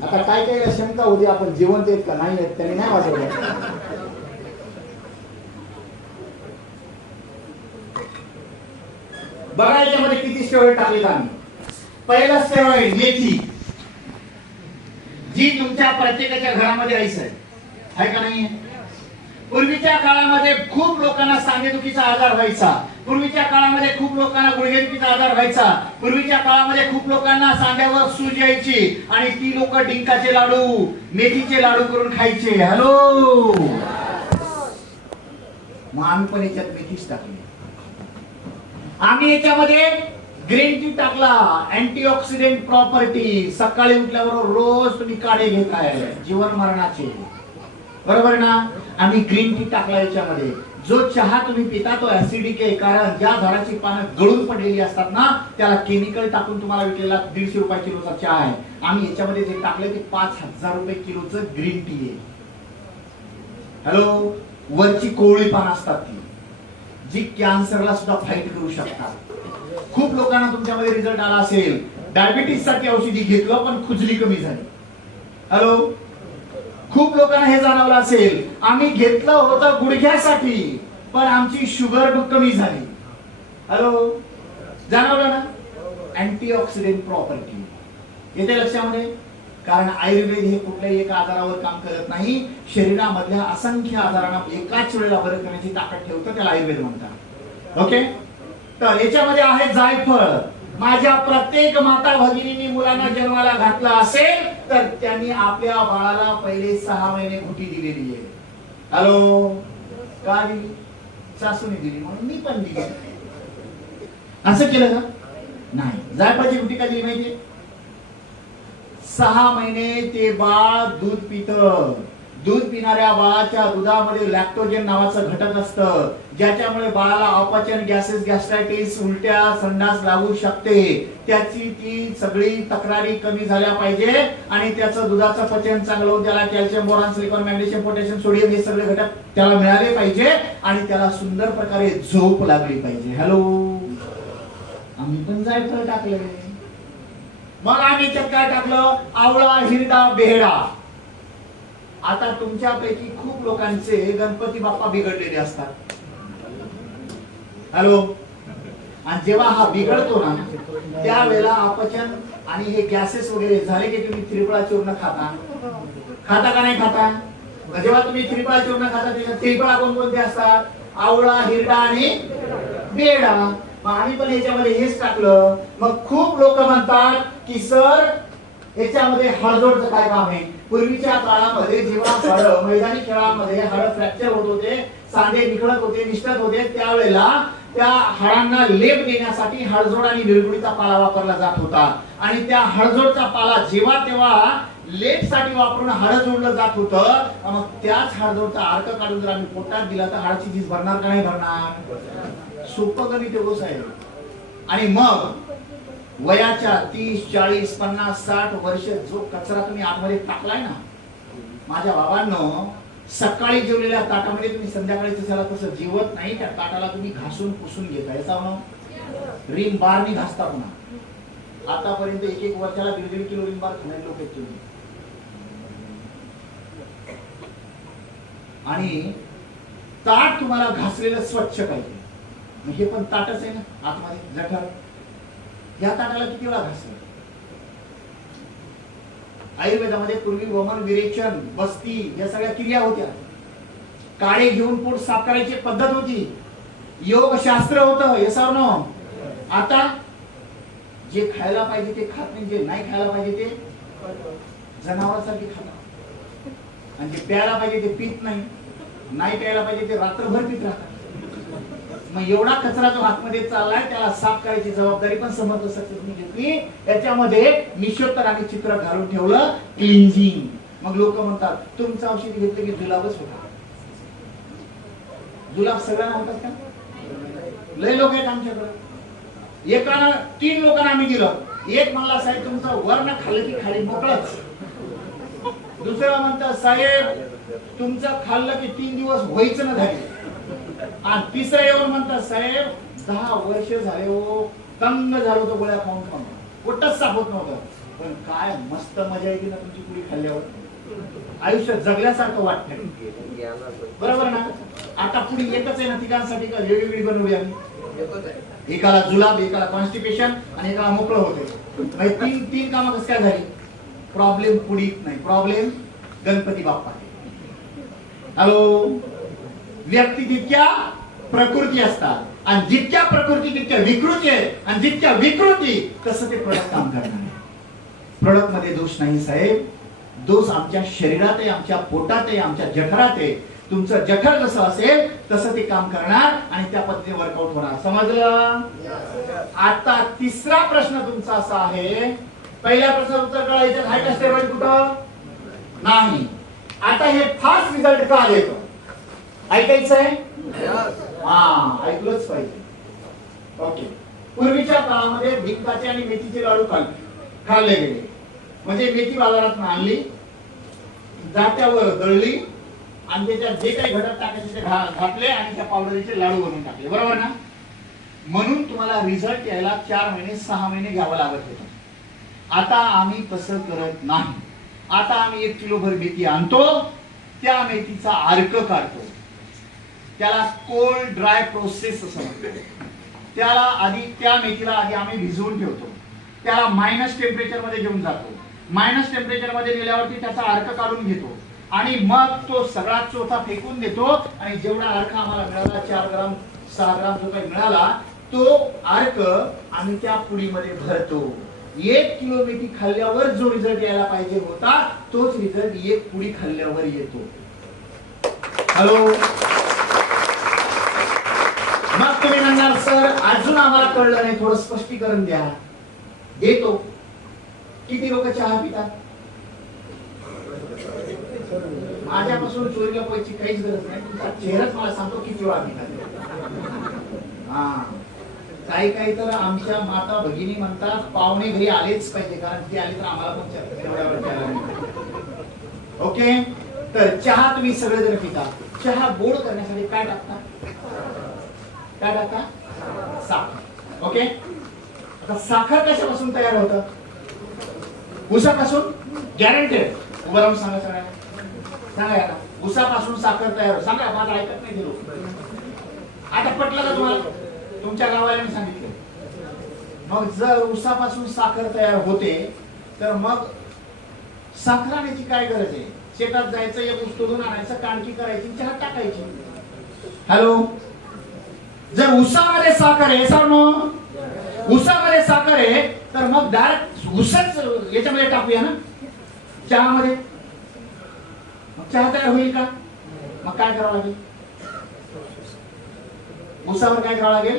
आता काय काय शंका होती, आपण जिवंत आहेत का नाही आहेत, त्यांनी नाही वाजवलं. बघा याच्यामध्ये किती स्टेरॉइड टाकले आम्ही. पहिला स्टेरॉइड मेथी, जी तुमच्या प्रत्येकाच्या घरामध्ये आहे का नाही. पूर्वीच्या काळामध्ये खूप लोकांना सांधेदुखीचा आजार व्हायचा, पूर्वीच्या काळामध्ये खूप लोकांना गुडघेदुखीचा आजार व्हायचा, पूर्वीच्या काळामध्ये खूप लोकांना सांध्यावर सूज यायची आणि ती लोक डिंकाचे लाडू, मेथीचे लाडू करून खायचे. हॅलो, मग आम्ही पण याच्यात मेथीच टाकली. आम्ही याच्यामध्ये ग्रीन टी टाकला, अँटीऑक्सिडेंट प्रॉपर्टी. सकाळी उठल्याबरोबर रोज तुम्ही काढे घेताय जीवन मरणाचे, बरोबर ना. आम्ही ग्रीन टी टाकला याच्यामध्ये. जो चहा तुम्ही पिता तो ऍसिडिक आहे, कारण ज्या झाडाची पानं गळून पडलेली असतात ना त्याला केमिकल टाकून तुम्हाला विकलेला 150 रुपये किलोचा चहा आहे. आम्ही याच्यामध्ये जे टाकले ते 5000 रुपये किलोचं ग्रीन टी आहे. हॅलो, वरची कोवळी पानं असतात ती, जी कॅन्सरला सुद्धा फाईट करू शकतात. खूप लोकांना तुमच्यामध्ये रिझल्ट आला असेल, डायबिटीस साठी औषधी घेतलं पण खुजली कमी झाली. हॅलो, खूप लोकांना हे जाणवलं असेल, आम्ही घेतलं होतं गुडघ्यासाठी पण आमची शुगर कमी झाली. हॅलो, जाणवलं ना. अँटीऑक्सिडेंट प्रॉपर्टी येते लक्षामध्ये. कारण आयुर्वेद हे कुठल्याही एका आजारावर काम करत नाही, शरीरामधल्या असंख्य आजारांना एकाच वेळेला बरं करण्याची ताकद ठेवतं, त्याला आयुर्वेद म्हणतात. ओके, तर याच्यामध्ये आहे जायफळ. माझ्या प्रत्येक माता भगिनींनी मुलांना जन्माला घातला असेल तर त्यांनी आपल्या बाळाला पहिले 6 महिने घुटी दिलेली आहे. हॅलो, का दिली? सासूने दिली म्हणून मी पण दिली. असं केलं का? नाही. जायफळाची घुटी का दिली माहितीये? 6 महिने ते बाळ दूध पितं. दूध पिणाऱ्या बाळाच्या दुधामध्ये लॅक्टोजन नावाचं घटक असतं, ज्याच्यामुळे बाळाला अपचन, गॅसेस, गॅस्ट्रायटिस, उलट्या, संडास लागू शकते. त्याची ती सगळी तक्रारी कमी झाल्या पाहिजे आणि त्याचं दुधाचं पचन चांगलं होऊन त्याला calcium, boron, silicon, magnesium, potassium, sodium हे सगळे घटक त्याला मिळाले पाहिजे आणि त्याला सुंदर प्रकारे झोप लागली पाहिजे. हॅलो, आम्ही पण जायफळ टाकले. मग आम्ही याच्यात काय टाकलं? आवळा, हिरडा, बेहडा. आता तुमच्यापैकी खूप लोकांचे गणपती बाप्पा बिघडलेले असतात. हॅलो, आणि जेव्हा हा बिघडतो ना त्यावेळेला अपचन आणि हे गॅसेस वगैरे झाले की तुम्ही त्रिफळा चूर्ण खाता का नाही खाता? जेव्हा तुम्ही त्रिफळा चूर्ण खाता त्याच्यात त्रिफळा कोणकोणते असतात? आवळा, हिरडा आणि बेडा. आम्ही पण याच्यामध्ये हेच टाकलं. मग खूप लोक म्हणतात की सर याच्यामध्ये हळदोडचं काय काम आहे? पूर्वीच्या काळामध्ये जेव्हा हाडं मैदानी खेळामध्ये हाडं फ्रॅक्चर होत होते, सांधे निखळत होते, निष्ठत होते, त्यावेळेला त्या हाडांना लेप देण्यासाठी हळदोड आणि निरगुडीचा पाला वापरला जात होता. आणि त्या हळदोडचा पाला जेव्हा तेव्हा लेप साठी वापरून हाडं जोडलं जात होतं. मग त्याच हळदोडचा अर्क काढून जर आम्ही पोटात दिला तर हाडाची झीज भरणार का नाही भरणार? सोपं गणित आहे साहेब. आणि मग वयाच्या 30, 40, 50, 60 वर्ष जो कचरा तुम्ही आतमध्ये टाकलाय ना, माझ्या बाबांनो, सकाळी जेवलेल्या ताटामध्ये तुम्ही संध्याकाळी तसं जेवत नाही, त्या ताटाला तुम्ही घासून पुसून घेता. याचा रिम बारनी घासता पुन्हा. आतापर्यंत 1-1 वर्षाला 1.5 किलो रिम बार खाणारे लोक आहेत तुम्ही. आणि ताट तुम्हाला घासलेलं स्वच्छ पाहिजे. हे पण ताटच आहे ना आतमध्ये जठर. या ताटाला किती वेळा घासलं? आयुर्वेदामध्ये पूर्वी वमन, विरेचन, बस्ती या सगळ्या क्रिया होत्या. काळे घेऊन पोट साफ करायची पद्धत होती. योग शास्त्र होतं. Yes or no? आता जे खायला पाहिजे ते खात नाही, जे नाही खायला पाहिजे ते जनावरांसारखे खातात. आणि जे प्यायला पाहिजे ते पित नाही, नाही प्यायला पाहिजे ते रात्रभर पित राहतात. मग एवढा कचरा जो आतमध्ये चाललाय त्याला साफ करायची जबाबदारी पण समर्थ सक्सेसने घेतली. त्याच्यामध्ये निशोत्तर आणि चित्र घालून ठेवलं, क्लिन्झिंग. मग लोक म्हणतात तुमचं औषध घेतलं की जुलाबच होता. जुलाब सगळ्यांना होतात का? लय लोक आहेत आमच्याकडे. एकानं 3 लोकांना आम्ही दिलं. एक म्हणला साहेब तुमचं वर्ण खाल्लं की खाली मोकळच. दुसरं म्हणतं साहेब तुमचं खाल्लं की 3 दिवस व्हायचं ना झाले. आणि तिसरं येऊन म्हणतात साहेब 10 वर्ष झाले हो, तंग झालो तो गोळ्या खाऊन खाऊन, पोटच सापत नव्हतं, पण काय मस्त मजा येते ना तुमची पुडी खाल्ल्यावर, आयुष्य जगल्यासारखं वाटतं. बरोबर ना. आता पुडी एकच आहे ना तिघांसाठी का वेगवेगळी बनवली आम्ही? एकाला जुलाब, एकाला कॉन्स्टिपेशन आणि एकाला मोकळं होते. तीन कामं कसं काय झाली? प्रॉब्लेम पुडीत नाही, प्रॉब्लेम गणपती बाप्पा. हॅलो. व्यक्ती तितक्या प्रकृती असतात, आणि जितक्या प्रकृती तितक्या विकृती आहे, आणि जितक्या विकृती तसं ते प्रोडक्ट काम करणार. प्रोडक्ट मध्ये दोष नाही साहेब, दोष आमच्या शरीरात आहे, आमच्या पोटात आहे, आमच्या जठरात आहे. तुमचं जठर जसं असेल तसं ते काम करणार आणि त्या पद्धतीने वर्कआउट होणार. समजलं? आता तिसरा प्रश्न तुमचा असा आहे, पहिल्या प्रश्नाचं उत्तर कळायचं हाय का स्टेरॉइड कुठं नाही. आता हे फास्ट रिझल्ट का देतो ऐकायचंय? हा, ऐकलंच पाहिजे. ओके. पूर्वीच्या काळामध्ये भिंकाचे आणि मेथीचे लाडू खाल्ले गेले. म्हणजे मेथी बाजारात आणली, जात्यावर दळली, आणि त्याच्यात जे काही घटक टाकायचे ते घातले आणि त्या पावडरीचे लाडू बनवून टाकले. बरोबर ना. म्हणून तुम्हाला रिझल्ट यायला 4 महिने 6 महिने घ्यावं लागत होतं. आता आम्ही तसं करत नाही. आता आम्ही 1 किलोभर मेथी आणतो, त्या मेथीचा अर्क काढतो, त्याला कोल्ड ड्राय प्रोसेस असं म्हणतो. त्याला आधी त्या मेथीला आधी आम्ही भिजवून ठेवतो, त्याला मायनस टेम्परेचर मध्ये घेऊन जातो. मायनस टेम्परेचर मध्ये गेल्यावरती त्याचा अर्क काढून घेतो, आणि मग तो सगळा चोथा फेकून देतो, आणि जेवढा अर्क आम्हाला मिळाला 4 ग्राम 6 ग्राम जो काही मिळाला तो अर्क आम्ही त्या पुडीमध्ये भरतो. 1 किलो मेथी खाल्ल्यावर जो रिझल्ट यायला पाहिजे होता तोच रिझल्ट 1 पुडी खाल्ल्यावर येतो. हॅलो. मग तुम्ही म्हणणार सर अजून आम्हाला कळलं नाही, थोडं स्पष्टीकरण द्या. देतो. किती लोक चहा पितात? माझ्यापासून चोरीला पैसे काहीच गरज नाही, तुमचा चेहराच मला सांगतो किती वेळा पितात. हा, काही तर आमच्या माता भगिनी म्हणतात पाहुणे घरी आलेच पाहिजे, कारण ते आले तर आम्हाला पण. ओके. तर चहा तुम्ही सगळेजण पिता. चहा गोड करण्यासाठी काय टाकता? काय टाकता? साखर. ओके. आता साखर कशापासून तयार होतं? ऊसापासून. गॅरंटेड. उभं राहून सांगा सगळ्यांना. सांगा आता. ऊसापासून साखर तयार होतं. सांगा, माझं ऐकत नाही लोक. आता पटलं का तुम्हाला? तुमच्या गावाला सांगितलं. मग जर ऊसापासून साखर तयार होते तर मग साखर आणायची काय गरज आहे? शेतात जायचं, एक ऊस तोडून आणायचं, काणकी करायची, चहा टाकायची. हॅलो. जर ऊसामध्ये साखर आहे, ऊसामध्ये साखर आहे, तर मग डायरेक्ट ऊसच याच्यामध्ये टाकूया ना चहामध्ये. मग चहा तयार होईल का? मग काय करावं लागेल? ऊसावर काय करावं लागेल?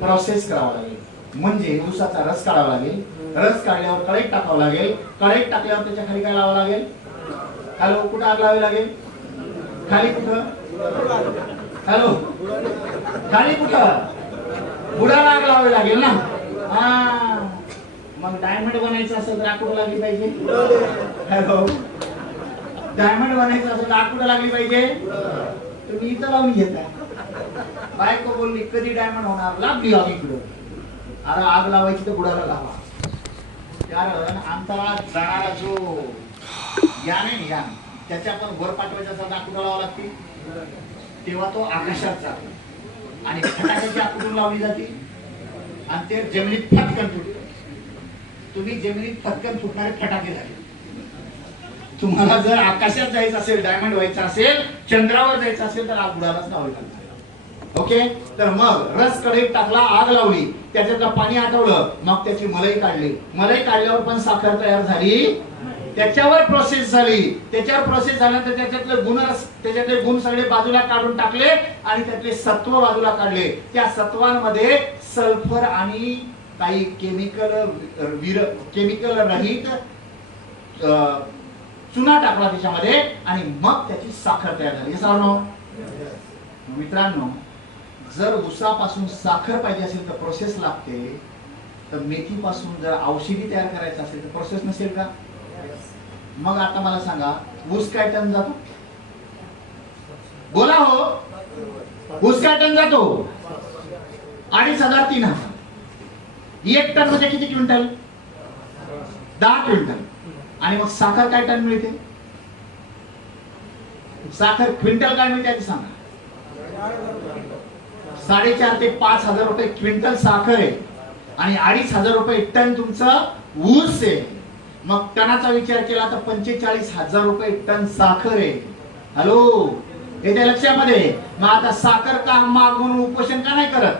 प्रोसेस करावं लागेल. म्हणजे ऊसाचा रस काढावा लागेल. रस काढल्यावर कढईत टाकावं लागेल. कढईत टाकल्यावर त्याच्या खाली काय लावावं लागेल? हॅलो. कुठं आग लावावी लागेल? खाली कुठं? हॅलो. खाली कुठं? बुडाला आग लावावी लागेल ना. हा. मग डायमंड बनायचं असेल तर आग कुठं लागली पाहिजे? हॅलो. डायमंड बनायचं असेल तर आग कुठं लागली पाहिजे? तुम्ही इथं लावून घेताय. बायको बोलली कधी डायमंड होणार? लागली आग इकडं. अरे आग लावायची तर बुडाला लावा. कारण अंतराळात जाणारा जो यान आहे, यान त्याच्या पण वर पाठवायचा असा आग कुठं लावावं लागते? तेव्हा तो आकाशात जातो. आणि फटाक्याची आग कुठून लावली जाते? आणि ते जमिनीत फटकन फुटते. तुम्ही जमिनीत फटकन फुटणारे फटाके झाले. तुम्हाला जर आकाशात जायचं असेल, डायमंड व्हायचं असेल, चंद्रावर जायचं असेल तर आग बुडालाच लावावी लागते. ओके. तर मग रस कढईत टाकला, आग लावली, त्याच्यातलं पाणी आटवलं, मग त्याची मलाई काढली. मलाई काढल्यावर पण साखर तयार झाली. त्याच्यावर प्रोसेस झाली. त्याच्यावर प्रोसेस झाल्यानंतर त्याच्यातले गुण सगळे बाजूला काढून टाकले आणि त्यातले सत्व बाजूला काढले. त्या सत्वांमध्ये सल्फर आणि काही केमिकल रहित चुना टाकला त्याच्यामध्ये, आणि मग त्याची साखर तयार झाली. मित्रांनो, जर ऊसापासून साखर पाहिजे असेल तर प्रोसेस लागते, तर मेथीपासून जर औषधी तयार करायचं असेल तर प्रोसेस नसेल का? मग आता मला सांगा ऊस काय टन जातो? बोला हो, ऊस काय टन जातो? 2,500 3,000. 1 टन म्हणजे किती क्विंटल? 10 क्विंटल. आणि मग साखर काय टन मिळते? साखर क्विंटल काय मिळते ते सांगा. 4,500 ते 5,000 रुपये क्विंटल साखर आहे आणि 2,500 रुपये टन तुमचं ऊस आहे. मग टनाचा विचार केला तर 45,000 रुपये टन साखर आहे. हॅलो, येते लक्षामध्ये? मग आता साखर का माग म्हणून उपोषण का नाही करत?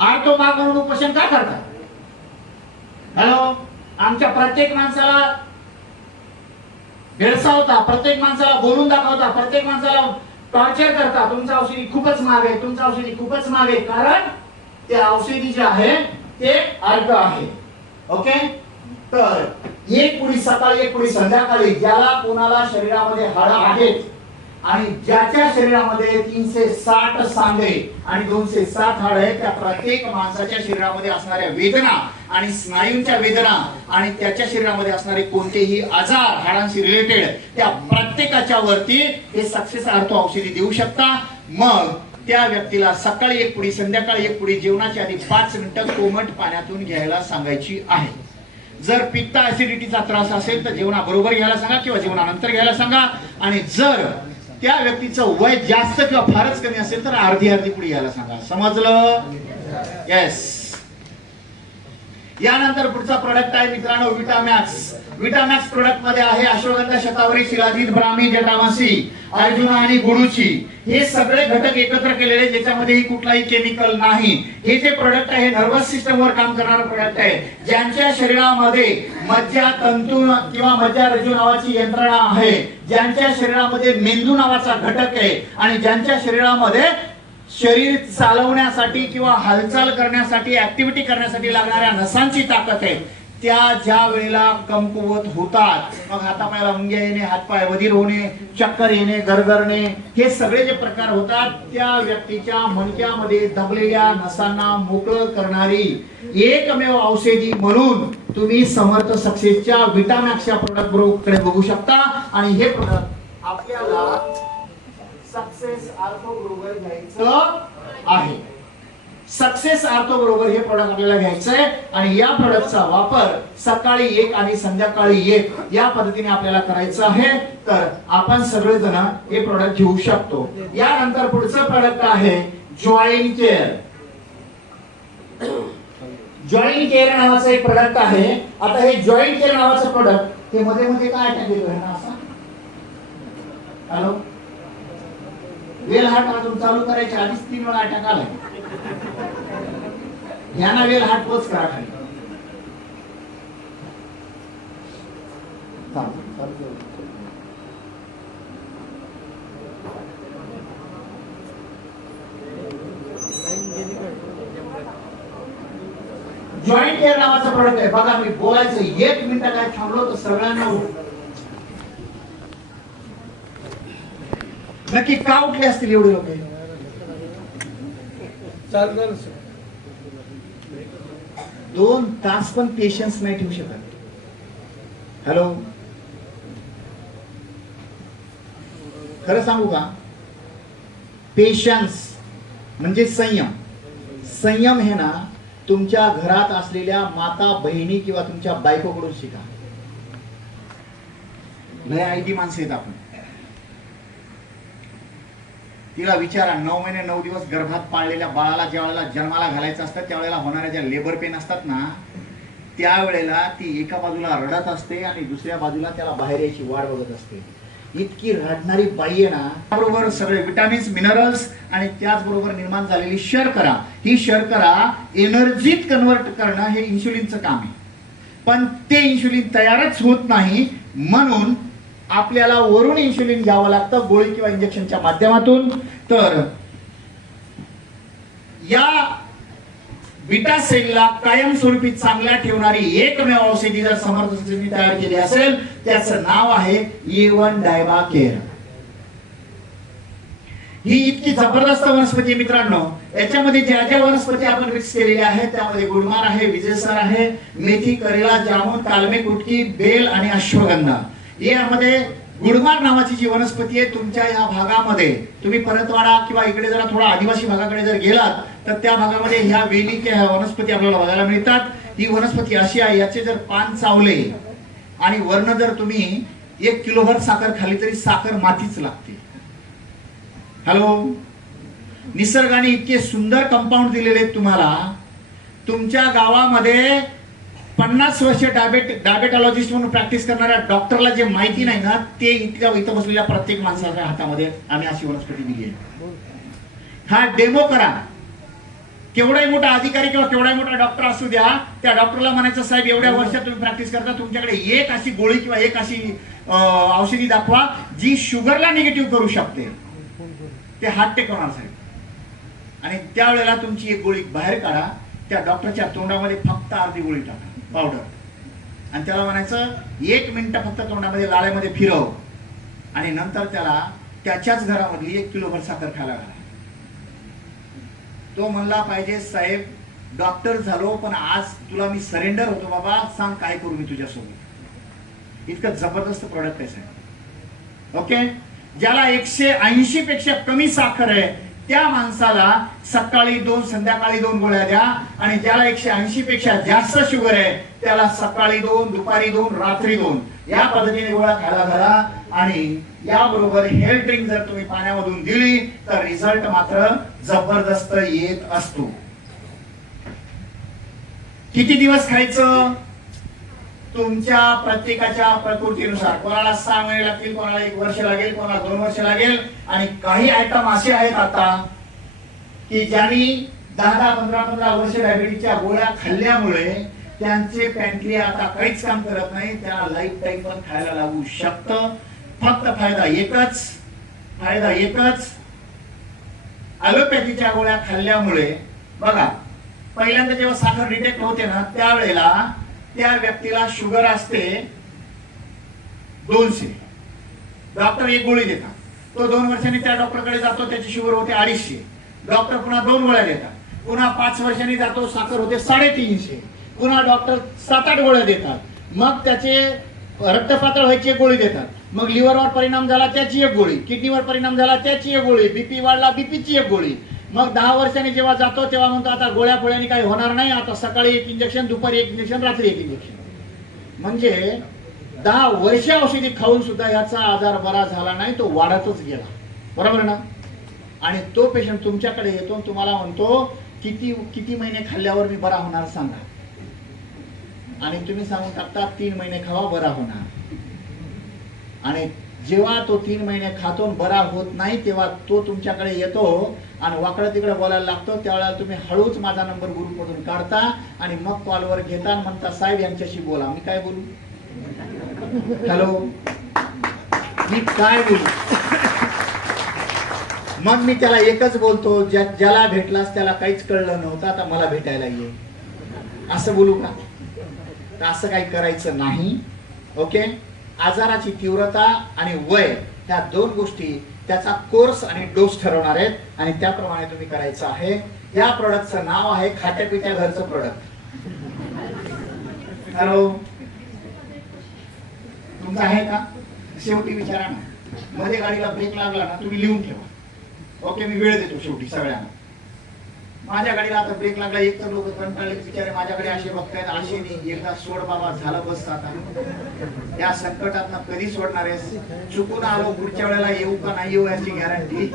आयटो माग म्हणून उपोषण का करतात? हॅलो, आमच्या प्रत्येक माणसाला भेडसावता, प्रत्येक माणसाला बोलून दाखवता, प्रत्येक माणसाला टॉर्चर करता. तुमचं औषधी खूपच महाग आहे, तुमचं औषधी खूपच महाग आहे. कारण ते औषधी जे आहे ते अर्ध आहे. ओके, तर एक पुडी सकाळी एक पुडी संध्याकाळी, ज्याला कोणाला शरीरामध्ये हाडं आहेत आणि ज्याच्या शरीरामध्ये 360 सांधे आणि 260 हाड आहेत, त्या प्रत्येक माणसाच्या शरीरामध्ये असणाऱ्या वेदना आणि स्नायूंच्या वेदना आणि त्याच्या शरीरामध्ये असणारे कोणतेही आजार हाडांशी रिलेटेड, त्या प्रत्येकाच्या वरती हे सक्सेस आर्थो औषधी देऊ शकता. मग त्या व्यक्तीला सकाळी एक पुडी संध्याकाळी एक पुडी जेवणाच्या आधी 5 मिनिटं कोमट पाण्यातून घ्यायला सांगायची आहे. जर पित्त ऍसिडिटीचा त्रास असेल तर जेवणाबरोबर घ्यायला सांगा किंवा जेवणानंतर घ्यायला सांगा. आणि जर त्या व्यक्तीचं वय जास्त किंवा फारच कमी असेल तर अर्धी पुडी घ्यायला सांगा. समजलं? येस. यानंतर पुढचा प्रोडक्ट आहे मित्रांनो विटामॅक्स. विटामॅक्स प्रोडक्ट मध्ये आहे अश्वगंधा, शतावरी, शिलाजीत, ब्राह्मी, जटामासी, अर्जुना आणि गुडूची. हे सगळे घटक एकत्र केलेले, ज्याच्यामध्ये कुठलाही केमिकल नाही. हे जे प्रोडक्ट आहे नर्वस सिस्टम वर काम करणारं प्रोडक्ट आहे. ज्यांच्या शरीरामध्ये मज्जा तंतू किंवा मज्जा रज्जू नावाची यंत्रणा आहे, ज्यांच्या शरीरामध्ये मेंदू नावाचा घटक आहे आणि ज्यांच्या शरीरामध्ये शरीर चालवण्यासाठी किंवा हालचाल करण्यासाठी ऍक्टिव्हिटी करण्यासाठी लागणाऱ्या नसांची ताकद आहे, त्या ज्या वेळेला कमकुवत होतात, मग हातापायाला मुंग्या येणे, हातपाय बधीर होणे, चक्कर येणे, गरगरणे, हे सगळे जे प्रकार होतात, त्या व्यक्तीच्या मणक्यामध्ये दबलेल्या नसांना मोकळं करणारी एकमेव औषधी म्हणून तुम्ही समर्थ सक्सेसच्या विटामॅक्सच्या प्रोडक्ट बरोबर बघू शकता. आणि हे प्रोडक्ट आपल्याला सक्सेस आर्थो बरोबर घ्यायचं आहे. सक्सेस आर्थो बरोबर हे प्रोडक्ट आपल्याला घ्यायचं आहे आणि या प्रोडक्टचा वापर सकाळी 1 आणि संध्याकाळी 1 या पद्धतीने आपल्याला करायचं आहे. तर आपण सगळेजण हे प्रोडक्ट घेऊ शकतो. यानंतर पुढचं प्रोडक्ट आहे जॉईंट केअर. जॉईंट केअर नावाचं एक प्रोडक्ट आहे. आता हे जॉईंट केअर नावाचं प्रोडक्ट हे मध्ये मध्ये काय अटॅक येतो ना असा? हॅलो, वेल हार्ट अजून चालू करायच्या आधीच 3 वेळा अटॅक आलाय. यांना वेल हार्ट वच करा खाली. जॉईंट केअर नावाचा प्रोडक्ट आहे. बघा, मी बोलायचं 1 मिनिट काय थांबलो तर सगळ्यांना नक्की का उठले असतील एवढे लोक? 2 तास पण पेशन्स नाही ठेवू शकत. हॅलो, खरं सांगू का? पेशन्स म्हणजे संयम. संयम हे ना तुमच्या घरात असलेल्या माता बहिणी किंवा तुमच्या बायकोकडून शिका. लय आयटी माणसं आहेत आपण. तिला विचारा, 9 महिने 9 दिवस गर्भात पाळलेल्या बाळाला ज्या वेळेला जन्माला घालायचं असतं त्यावेळेला होणाऱ्या ज्या लेबर पेन असतात ना, त्यावेळेला ती एका बाजूला रडत असते आणि दुसऱ्या बाजूला त्याला बाहेर यायची वाट बघत असते. इतकी रडणारी बाई आहे ना. त्याबरोबर सगळे विटामिन्स, मिनरल्स आणि त्याचबरोबर निर्माण झालेली शर्करा, ही शर्करा एनर्जीत कन्वर्ट करणं हे इन्शुलिनचं काम आहे. पण ते इन्शुलिन तयारच होत नाही, म्हणून आपल्याला वरून इन्शुलिन घ्यावं लागतं गोळी किंवा इंजेक्शनच्या माध्यमातून. तर या बीटा सेलला कायमस्वरूपी चांगल्या ठेवणारी एकमेव औषधी जर समर्थ सक्सेसने तयार केली असेल त्याचं नाव आहे A1 डायबा केअर. ही इतकी जबरदस्त वनस्पती मित्रांनो. याच्यामध्ये ज्या ज्या वनस्पती आपण मिक्स केलेल्या आहेत त्यामध्ये गुडमार आहे, विजयसर आहे, मेथी, करेला, जामुन, कालमे, कुटकी, बेल आणि अश्वगंधा. यामध्ये गुडमार नावाची जी वनस्पती आहे तुमच्या या भागामध्ये, तुम्ही परतवाडा किंवा इकडे जरा थोडा आदिवासी भागाकडे जर गेलात तर त्या भागामध्ये ह्या वेली ह्या वनस्पती आपल्याला बघायला मिळतात. ही वनस्पती अशी आहे, याचे जर पान चावले आणि वर्ण जर तुम्ही 1 किलोभर साखर खाली तरी साखर मातीच लागते. हॅलो, निसर्गाने इतके सुंदर कंपाऊंड दिलेले आहेत तुम्हाला. तुमच्या गावामध्ये 50 वर्ष डायबेटॉलॉजिस्ट म्हणून प्रॅक्टिस करणाऱ्या डॉक्टरला जे माहिती नाही ना, ते इथं बसलेल्या प्रत्येक माणसाच्या हातामध्ये आम्ही अशी वनस्पती दिली आहे. हा डेमो करा. केवढाही मोठा अधिकारी किंवा केवढाही मोठा डॉक्टर असू द्या, त्या डॉक्टरला म्हणायचं साहेब एवढ्या वर्षात तुम्ही प्रॅक्टिस करता, तुमच्याकडे एक अशी गोळी किंवा एक अशी औषधी दाखवा जी शुगरला निगेटिव्ह करू शकते. ते हात टेकवणार साहेब. आणि त्यावेळेला तुमची एक गोळी बाहेर काढा, त्या डॉक्टरच्या तोंडामध्ये फक्त अर्धी गोळी टाका पावडर, आणि त्याला म्हणायचं 1 मिनिट फक्त तोंडामध्ये लाळेमध्ये फिरव, आणि नंतर त्याला त्याच्याच घरामधली 1 किलोभर साखर खायला घाला. तो म्हणला पाहिजे साहेब डॉक्टर झालो पण आज तुला मी सरेंडर होतो बाबा, सांग काय करू मी तुझ्यासोबत. इतकं जबरदस्त प्रोडक्ट आहे साहेब. ओके, ज्याला 180 पेक्षा कमी साखर आहे त्या माणसाला सकाळी 2 संध्याकाळी 2 गोळ्या द्या, आणि ज्याला 180 पेक्षा जास्त शुगर आहे त्याला सकाळी 2 दुपारी 2 रात्री 2 या पद्धतीने गोळ्या खायला घाला. आणि याबरोबर हेल्थ ड्रिंक जर तुम्ही पाण्यामधून दिली तर रिझल्ट मात्र जबरदस्त येत असतो. किती दिवस खायचं तुमच्या प्रत्येकाच्या प्रकृतीनुसार. कोणाला 6 महिने लागतील, कोणाला 1 वर्ष लागेल, कोणाला 2 वर्ष लागेल. आणि काही आयटम असे आहेत आता की ज्यांनी 10-15 वर्ष डायबिटीसच्या गोळ्या खाल्ल्यामुळे त्यांचे पॅनक्रिया आता काहीच काम करत नाही. त्या लाईफ टाईम पण खायला लागू शकतं. फक्त फायदा एकच, ॲलोपॅथीच्या गोळ्या खाल्ल्यामुळे. बघा, पहिल्यांदा जेव्हा साखर डिटेक्ट होते ना त्यावेळेला त्या व्यक्तीला शुगर असते 200. डॉक्टर 1 गोळी देतात, तो 2 वर्षांनी त्या डॉक्टरकडे जातो, त्याची शुगर होते 250. डॉक्टर पुन्हा 2 गोळ्या देतात, पुन्हा 5 वर्षांनी जातो, साखर होते 350. पुन्हा डॉक्टर 7-8 गोळ्या देतात, मग त्याचे रक्त पातळ व्हायची 1 गोळी देतात, मग लिव्हरवर परिणाम झाला त्याची 1 गोळी, किडनीवर परिणाम झाला त्याची 1 गोळी, बीपी वाढला बीपीची 1 गोळी. मग 10 वर्षांनी जेव्हा जातो तेव्हा म्हणतो आता गोळ्या फोळ्यानी काही होणार नाही, आता सकाळी 1 इंजेक्शन, दुपारी 1 इंजेक्शन, रात्री 1 इंजेक्शन. म्हणजे 10 वर्ष औषधी खाऊन सुद्धा याचा आजार बरा झाला नाही, तो वाढतच गेला. बरोबर ना? आणि तो पेशंट तुमच्याकडे येतो, तुम्हाला म्हणतो किती महिने खाल्ल्यावर मी बरा होणार सांगा. आणि तुम्ही सांगून टाकता 3 महिने खावा बरा होणार. आणि जेव्हा तो 3 महिने खातो बरा होत नाही तेव्हा तो तुमच्याकडे येतो आणि वाकडं तिकडे बोलायला लागतो. त्यावेळेला तुम्ही हळूच माझा नंबर ग्रुपमधून काढता आणि मग कॉलवर घेता आणि म्हणता साहेब यांच्याशी बोला. मी काय बोलू? हॅलो, मी काय बोलू? मग मी त्याला एकच बोलतो, ज्याला भेटलास त्याला काहीच कळलं नव्हतं, आता मला भेटायला ये, असं बोलू का? तर असं काही करायचं नाही. ओके, आजाराची तीव्रता आणि वय ह्या 2 गोष्टी त्याचा कोर्स आणि डोस ठरवणार आहेत, आणि त्याप्रमाणे तुम्ही करायचं आहे. या प्रोडक्टचं नाव आहे खात्या पित्या घरचं प्रोडक्ट. हॅलो, तुमचं आहे का? शेवटी विचारा ना. मध्ये गाडीला ब्रेक लागला ना तुम्ही लिहून ठेवा. ओके, मी वेळ देतो शेवटी सगळ्यांना. माझ्या गाडीला आता ब्रेक लागला, एक तर लोक कंटाळले बिचारे माझ्याकडे असे बघतायत, असे नाही, एकदा सोड बाबा, झालं बस आता. या संकटातनं कधी सोडणार आहेस? चुकून आलो, पुढच्या वेळेला येऊ का नाही येऊ याची गॅरंटी.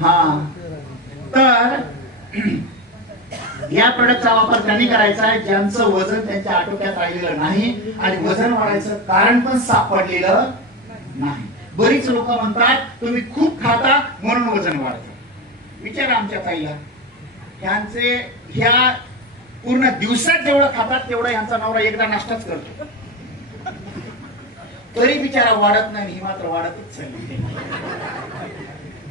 हा, तर या प्रोडक्टचा वापर त्यांनी करायचा आहे ज्यांचं वजन त्यांच्या आटोक्यात राहिलेलं नाही आणि वजन वाढायचं कारण पण सापडलेलं नाही. बरीच लोक म्हणतात तुम्ही खूप खाता म्हणून वजन वाढतं. विचारा आमच्या ताईला, यांचे ह्या पूर्ण दिवसात जेवढं खातात तेवढं यांचा नवरा एकदा नाश्ताच करतो, तरी बिचारा वाढत नाही. ही मात्र वाढतच चालली.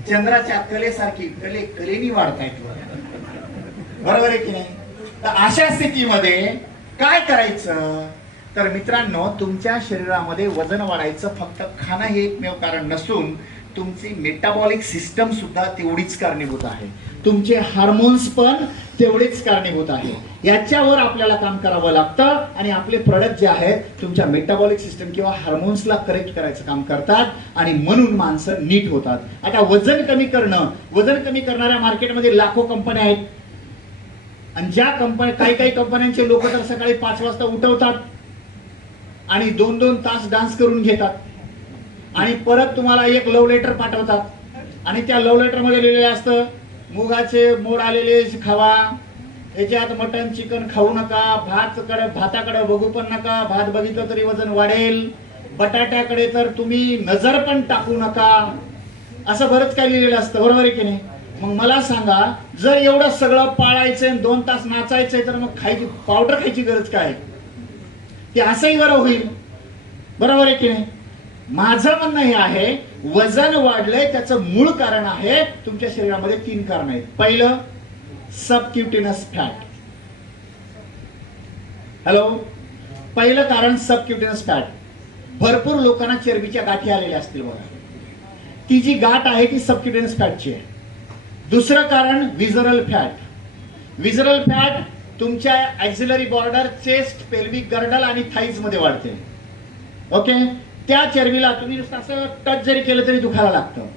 चंद्राच्या कलेसारखी कलेनी वाढतायत. बरोबर आहे की नाही? तर अशा स्थितीमध्ये काय करायचं? तर मित्रांनो, तुमच्या शरीरामध्ये वजन वाढायचं फक्त खाणं हे एकमेव कारण नसून तुमची मेटाबॉलिक सिस्टम सुद्धा तेवढीच कारणीभूत आहे, तुमचे हार्मोन्स पण तेवढेच कारणीभूत आहे. याच्यावर आपल्याला काम करावं लागतं आणि आपले प्रोडक्ट जे आहेत तुमच्या मेटाबॉलिक सिस्टम किंवा हार्मोन्सला करेक्ट करायचं काम करतात आणि म्हणून माणसं नीट होतात. आता वजन कमी करणं, वजन कमी करणाऱ्या मार्केटमध्ये लाखो कंपन्या आहेत आणि ज्या कंपन्या, काही कंपन्यांचे लोक तर सकाळी 5 वाजता उठवतात आणि 2-2 तास डान्स करून घेतात आणि परत तुम्हाला एक लव्ह लेटर पाठवतात आणि त्या लव्ह लेटर मध्ये लिहिलेलं असतं मुगाचे मोड आलेले खावा, याच्यात मटन चिकन खाऊ नका, भाताकडे बघू पण नका, भात बघितलं तरी वजन वाढेल, बटाट्याकडे तर तुम्ही नजर पण टाकू नका, असं बरंच काही लिहिलेलं असतं, बरोबर आहे की नाही? मग मला सांगा, जर एवढं सगळं पाळायचंय 2 तास नाचायचंय तर मग खायची पावडर खायची गरज काय? ते असंही बरं होईल, बरोबर आहे की नाही? माझं म्हणणं हे आहे, वजन वाढलंय त्याचं मूळ कारण आहे तुमच्या शरीरामध्ये 3 कारण आहेत. पहिलं, सबक्युटेनस फॅट. हॅलो, पहिलं कारण सबक्युटेनस फॅट. भरपूर लोकांना चरबीच्या गाठी आलेल्या असतील बघा, ती जी गाठ आहे ती सबक्युटेनस फॅटची आहे. दुसरं कारण विजरल फॅट. विजरल फॅट तुमच्या auxiliary border, chest, pelvic girdle आणि थाईज मध्ये वाढते. ओके, त्या चरबीला तुम्ही असं टच जरी केलं तरी दुखायला लागतं.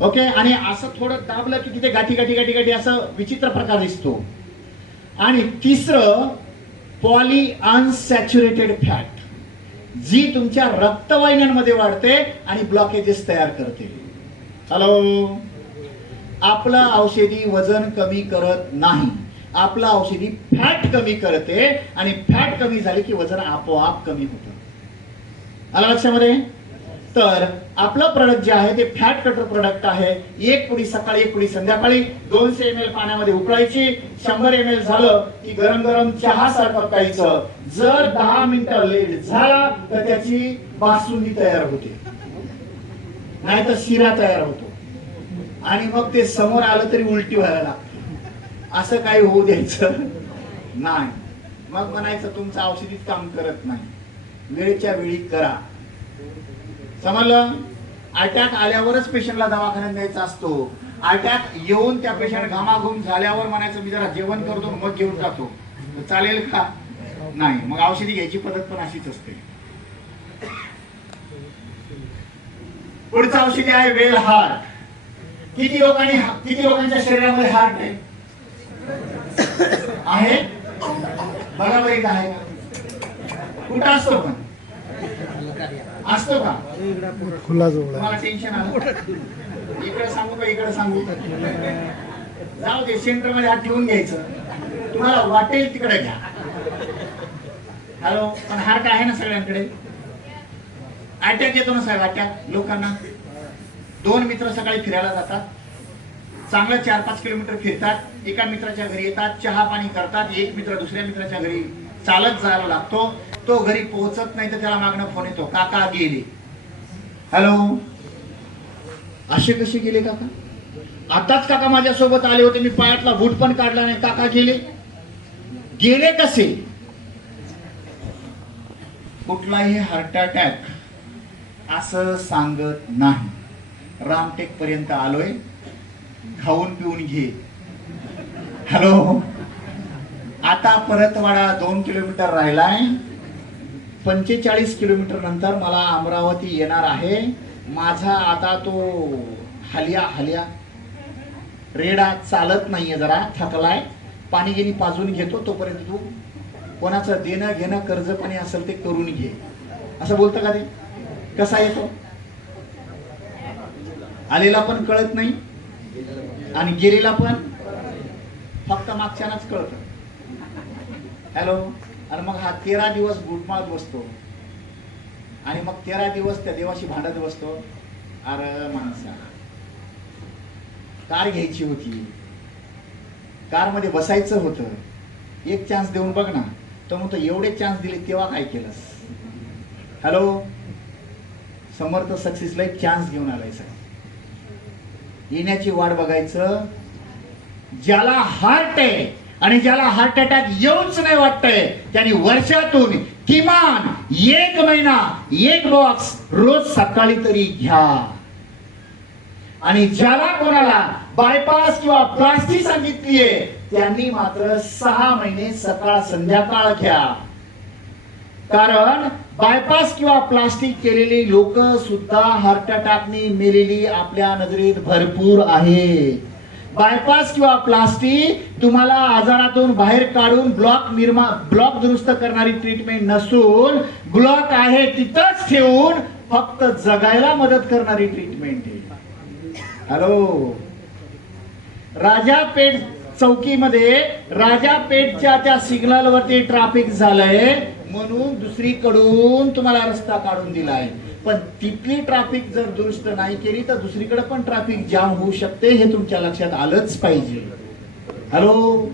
ओके, आणि असं थोडं दाबलं की तिथे गाठी गाठी गाठी गाठी असं विचित्र प्रकार दिसतो. आणि तिसरं, पॉली अनसॅच्युरेटेड फॅट, जी तुमच्या रक्तवाहिन्यांमध्ये वाढते आणि ब्लॉकेजेस तयार करते. हॅलो, आपलं औषधी वजन कमी करत नाही, आपलं औषधी फॅट कमी करते आणि फॅट कमी झाली की वजन आपोआप कमी होतं. आलं लक्षामध्ये? तर आपलं प्रोडक्ट जे आहे ते फॅट कटर प्रोडक्ट आहे. 1 पुडी सकाळी, 1 पुडी संध्याकाळी, 200 ml पाण्यामध्ये उकळायची. 100 ml झालं की गरम गरम चहा सारखं प्यायचं. जर 10 मिनिटं लेट झाला तर त्याची बासुंदी तयार होते, नाही तर शिरा तयार होतो आणि मग ते समोर आलं तरी उलटी व्हायला लागतं. असं काही होऊ द्यायचं नाही. मग म्हणायचं तुमचं औषधीच काम करत नाही. वेळच्या वेळी करा, समजलं? अटॅक आल्यावरच पेशंटला दवाखान्यात न्यायचा असतो. अटॅक येऊन त्या पेशंट घामाघूम झाल्यावर म्हणायचं मी जरा जेवण करतो मग घेऊन जातो, चालेल का? नाही. मग औषधी घ्यायची पद्धत पण अशीच असते. पुढचं औषधी आहे वेल हार्ट. किती लोकांच्या शरीरामध्ये हार्ट आहे? बघा बरं, इथं आहे का? कुठं असतो पण? असतो का? खुला जोडा. मला टेन्शन आलं. इकडे सांगू का इकडे सांगू? जाऊ दे, सेंटर मध्ये हात ठेवून घ्यायचं, तुम्हाला वाटेल तिकडे घ्या. हॅलो, पण हार्ट आहे ना सगळ्यांकडे? अटॅक येतो ना साहेब, अटॅक लोकांना. 2 मित्र सकाळी फिरायला जातात, चांगलं 4-5 किलोमीटर फिरतात, एका मित्राच्या घरी येतात, चहा पाणी करतात. एक मित्र दुसऱ्या मित्राच्या घरी चालत जायला लागतो. तो घरी पोहोचत नाही तर त्याला मागणं फोन येतो, काका गेले. हॅलो, असे कसे गेले काका? आताच काका माझ्या सोबत आले होते, मी पायातला बूट पण काढला नाही, काका गेले. गेले कसे? कुठलाही हार्ट अटॅक असं सांगत नाही. रामटेक पर्यंत आलोय, खाऊन पिऊन घे. हॅलो, आता परतवाडा 2 किलोमीटर राहिलाय. 45 किलोमीटर नंतर मला अमरावती येणार आहे. माझा आता तो हलिया रेडा चालत नाहीये, जरा थकलाय. पाणी गिनी पाजून घेतो, तोपर्यंत तू कोणाचं देणं घेणं कर्ज पाणी असेल ते करून घे, असं बोलतं का ते? कसा येतो? आलेला पण कळत नाही आणि गेलेला पण फक्त मागच्यानाच कळत. हॅलो, आणि मग हा 13 दिवस बुटमाळत बसतो आणि मग 13 दिवस त्या देवाशी भांडत बसतो. अरे माणसा, कार घ्यायची होती, कार मध्ये बसायचं होतं, एक चान्स देऊन बघ ना. तर म्हणतो एवढे चान्स दिले तेव्हा काय केलंस? हॅलो, समर्थ सक्सेसला एक चान्स घेऊन आलाय सर, येण्याची वाट बघायचं. ज्याला हार्ट आहे आणि ज्याला हार्ट अटॅक येऊच नाही वाटतंय त्यांनी वर्षातून किमान 1 महिना 1 बॉक्स रोज सकाळी तरी घ्या. आणि ज्याला कोणाला बायपास किंवा प्लास्टिक सांगितलीये त्यांनी मात्र 6 महिने सकाळ संध्याकाळ घ्या. कारण बायपास किंवा प्लास्टिक केलेली लोक सुद्धा हार्ट अटॅकने मेलेली आपल्या नजरेत भरपूर आहे. बायपास किंवा प्लास्टिक तुम्हाला आजारातून बाहेर काढून ब्लॉक दुरुस्त करणारी ट्रीटमेंट नसून ब्लॉक आहे तिथंच ठेवून फक्त जगायला मदत करणारी ट्रीटमेंट आहे. हॅलो, राजापेठ चौकीमध्ये राजापेठच्या त्या सिग्नल वरती ट्रॅफिक झालंय म्हणून दुसरीकडून तुम्हाला रस्ता काढून दिलाय. पण तिथली ट्रॅफिक जर दुरुस्त नाही केली तर दुसरीकडे पण ट्रॅफिक जाम होऊ शकते, हे तुमच्या लक्षात आलंच पाहिजे. हॅलो,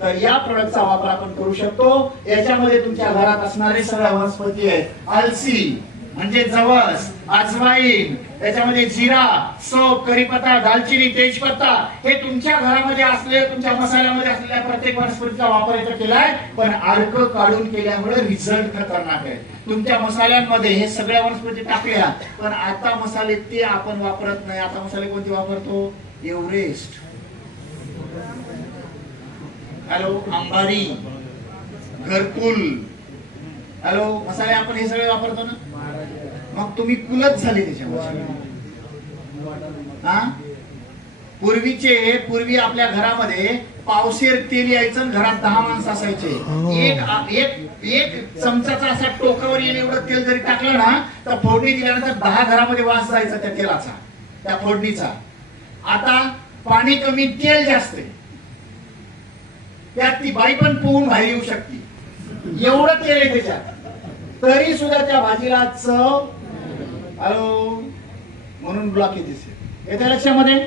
तर या प्रोडक्टचा वापर आपण करू शकतो. याच्यामध्ये तुमच्या घरात असणारे सगळ्या वनस्पती आहेत. अलसी म्हणजे जवस, अजवाईन, त्याच्यामध्ये जिरा, सौंफ, कढीपत्ता, दालचिनी, तेजपत्ता, हे तुमच्या घरामध्ये असलेल्या तुमच्या मसाल्यामध्ये असलेल्या प्रत्येक वनस्पतीचा वापर इथं केलाय. पण अर्क काढून केल्यामुळे रिझल्ट खतरनाक आहे. तुमच्या मसाल्यांमध्ये हे सगळ्या वनस्पती टाकल्या, पण आता मसाले ते आपण वापरत नाही. आता मसाले कोणते वापरतो? एव्हरेस्ट, हॅलो, अंबारी, घरकुल, हॅलो, मसाले आपण हे सगळे वापरतो ना. मग तुम्ही कुलच झाले त्याच्यावर. पूर्वी आपल्या घरामध्ये पावशेर तेल यायचं, घरात 10 माणसं असायचे. एक चमचाचा असा टोकावर येईल एवढं तेल जरी टाकलं ना तर फोडणी दिल्यानंतर 10 घरामध्ये वास जायचा त्या तेलाचा, त्या फोडणीचा. आता पाणी कमी तेल जास्त आहे, त्यात ती बाई पण पोहून बाहेर येऊ शकते, एवढं तेल आहे त्याच्यात, तरी सुद्धा त्या भाजीला चव. हॅलो, म्हणून ब्लॉक येते लक्षामध्ये.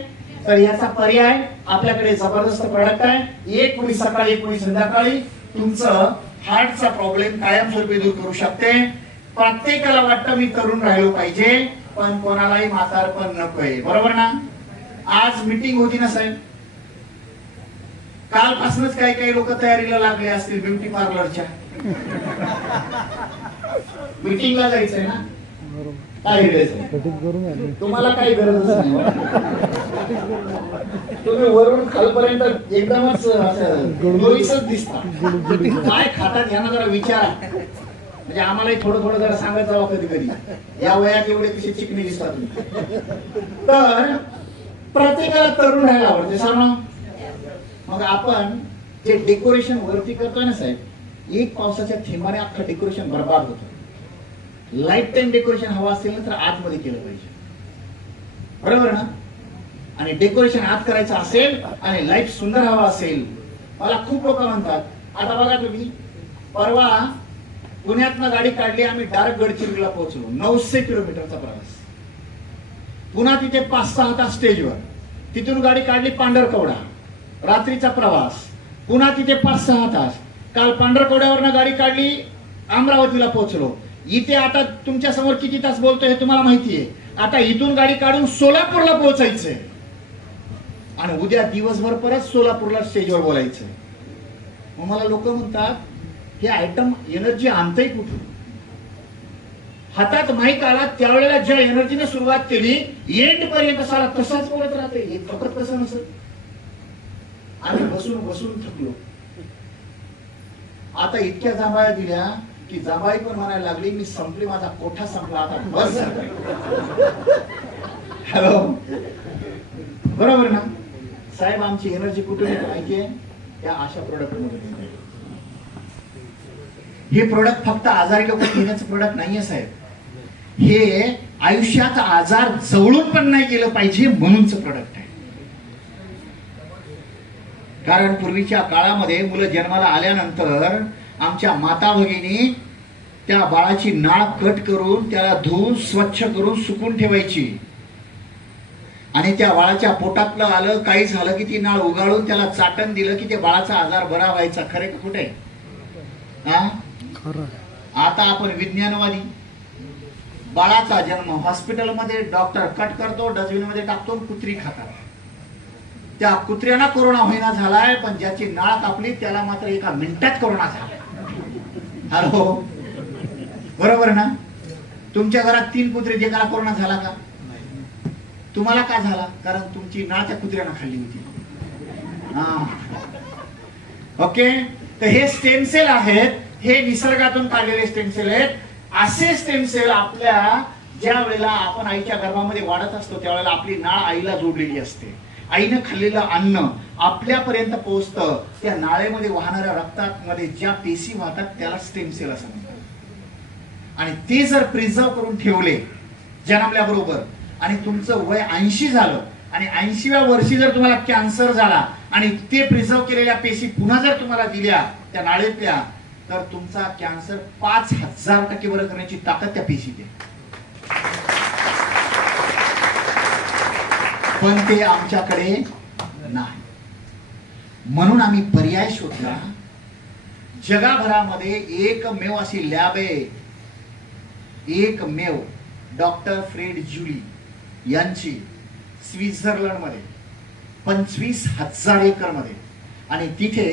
तर याचा पर्याय आपल्याकडे जबरदस्त प्रोडक्ट आहे. एक पोळी सकाळी, एक पोळी संध्याकाळी तुमचं हार्टचा प्रॉब्लेम कायमस्वरूपी दूर करू शकते. प्रत्येकाला वाटतं मी तरुण राहिलो पाहिजे, पण कोणालाही म्हातारपण नकोय, बरोबर ना. आज मीटिंग होती ना साहेब, कालपासूनच काही लोक तयारीला लागले असतील ब्युटी पार्लरच्या. मीटिंगला जायचंय ना, तुम्हाला काही गरज नाही. तुम्ही वरून खालपर्यंत एकदमच दिसता. काय खातात यांना जरा विचारा, म्हणजे आम्हालाही थोडं जरा सांगत जावं कधी कधी. या वयात एवढे कसे चिकणी दिसतात तुम्ही. तर प्रत्येकाला तरुण राहायला आवडते सांगा. मग आपण जे डेकोरेशन वरती करतोय ना साहेब, एक पावसाच्या थेंबाने अख्खं डेकोरेशन बरबाद होतं. लाईफ टाइम डेकोरेशन हवं असेल ना तर आतमध्ये केलं पाहिजे, बरोबर ना. आणि डेकोरेशन आत करायचं असेल आणि लाईफ सुंदर हवा असेल. मला खूप लोक म्हणतात, आता बघा तुम्ही, परवा पुण्यातनं गाडी काढली आम्ही, डायरेक्ट गडचिरोलीला पोहोचलो. 900 किलोमीटरचा प्रवास. पुन्हा तिथे 5-6 तास स्टेजवर, तिथून गाडी काढली पांढरकवडा, रात्रीचा प्रवास, पुन्हा तिथे 5-6 तास. काल पांढरकवड्यावरनं गाडी काढली, अमरावतीला पोहोचलो. इथे आता तुमच्या समोर किती तास बोलतोय हे तुम्हाला माहितीये. आता इथून गाडी काढून सोलापूरला पोहोचायचंय आणि उद्या दिवसभर परत सोलापूरला स्टेजवर बोलायचंय. मग मला लोक म्हणतात, हे आयटम एनर्जी आणतंय कुठून? हातात माईक आला त्यावेळेला ज्या एनर्जीने सुरुवात केली, एंड पर्यंत सारा तसाच बोलत राहते. हे फक्त कसं नसत. आम्ही बसून थकलो. आता इतक्या जांभळ्या दिल्या की जांभळी पण म्हणायला लागली, मी संपली, माझा कोठा संपला, आता बस. हॅलो, बरोबर ना साहेब. आमची एनर्जी कुठून येते माहितीये? त्या अशा प्रोडक्ट मध्ये. हे प्रोडक्ट फक्त आजारी लोक घेण्याचं प्रोडक्ट नाहीये साहेब. हे आयुष्यात आजार जवळून पण नाही गेलं पाहिजे म्हणूनच प्रोडक्ट आहे. कारण पूर्वीच्या काळामध्ये मुलं जन्माला आल्यानंतर आमच्या माता भगिनी त्या बाळाची नाळ कट करून त्याला धुवून स्वच्छ करून सुकून ठेवायची. आणि त्या बाळाच्या पोटातलं आलं काही झालं की ती नाळ उगाळून त्याला चाटण दिलं की ते बाळाचा आजार बरा व्हायचा. खरे का कुठे? आता आपण विज्ञानवादी. बाळाचा जन्म हॉस्पिटलमध्ये डॉक्टर कट करतो, डस्टबिन मध्ये टाकतो, कुत्री खातात. त्या कुत्र्यांना कोरोना होईना झालाय, पण ज्याची नाळ कापली त्याला मात्र एका मिनिटात कोरोना झालाय. हॅलो, बरोबर ना. तुमच्या घरात 3 कुत्रे, जे कोरोना झाला का? तुम्हाला का झाला? कारण तुमची नाळ त्या कुत्र्यानं खाल्ली होती. ओके, तर हे स्टेम सेल आहेत, हे निसर्गातून काढलेले स्टेम सेल आहेत. असे स्टेम सेल आपल्या ज्या वेळेला आपण आईच्या गर्भामध्ये वाढत असतो त्यावेळेला आपली नाळ आईला जोडलेली असते. आईनं खाल्लेलं अन्न आपल्यापर्यंत पोहोचतं. त्या नाळेमध्ये वाहणाऱ्या रक्तामध्ये ज्या पेशी वाहतात त्याला स्टेम सेल असं म्हणतात. आणि ते जर प्रिझर्व करून ठेवले जन्मल्याबरोबर आणि तुमचं वय 80 झालं आणि 80व्या वर्षी जर तुम्हाला कॅन्सर झाला आणि ते प्रिझर्व केलेल्या पेशी पुन्हा जर तुम्हाला दिल्या त्या नाळेतल्या, तर तुमचा कॅन्सर 5000% बरं करण्याची ताकद त्या पेशी दे. पण ते आमच्याकडे नाही. म्हणून आम्ही पर्याय शोधला. जगाभरामध्ये एकमेव अशी लॅब आहे, एकमेव डॉक्टर फ्रेड ज्युली यांची, स्वित्झर्लंड मध्ये 25,000 एकर मध्ये. आणि तिथे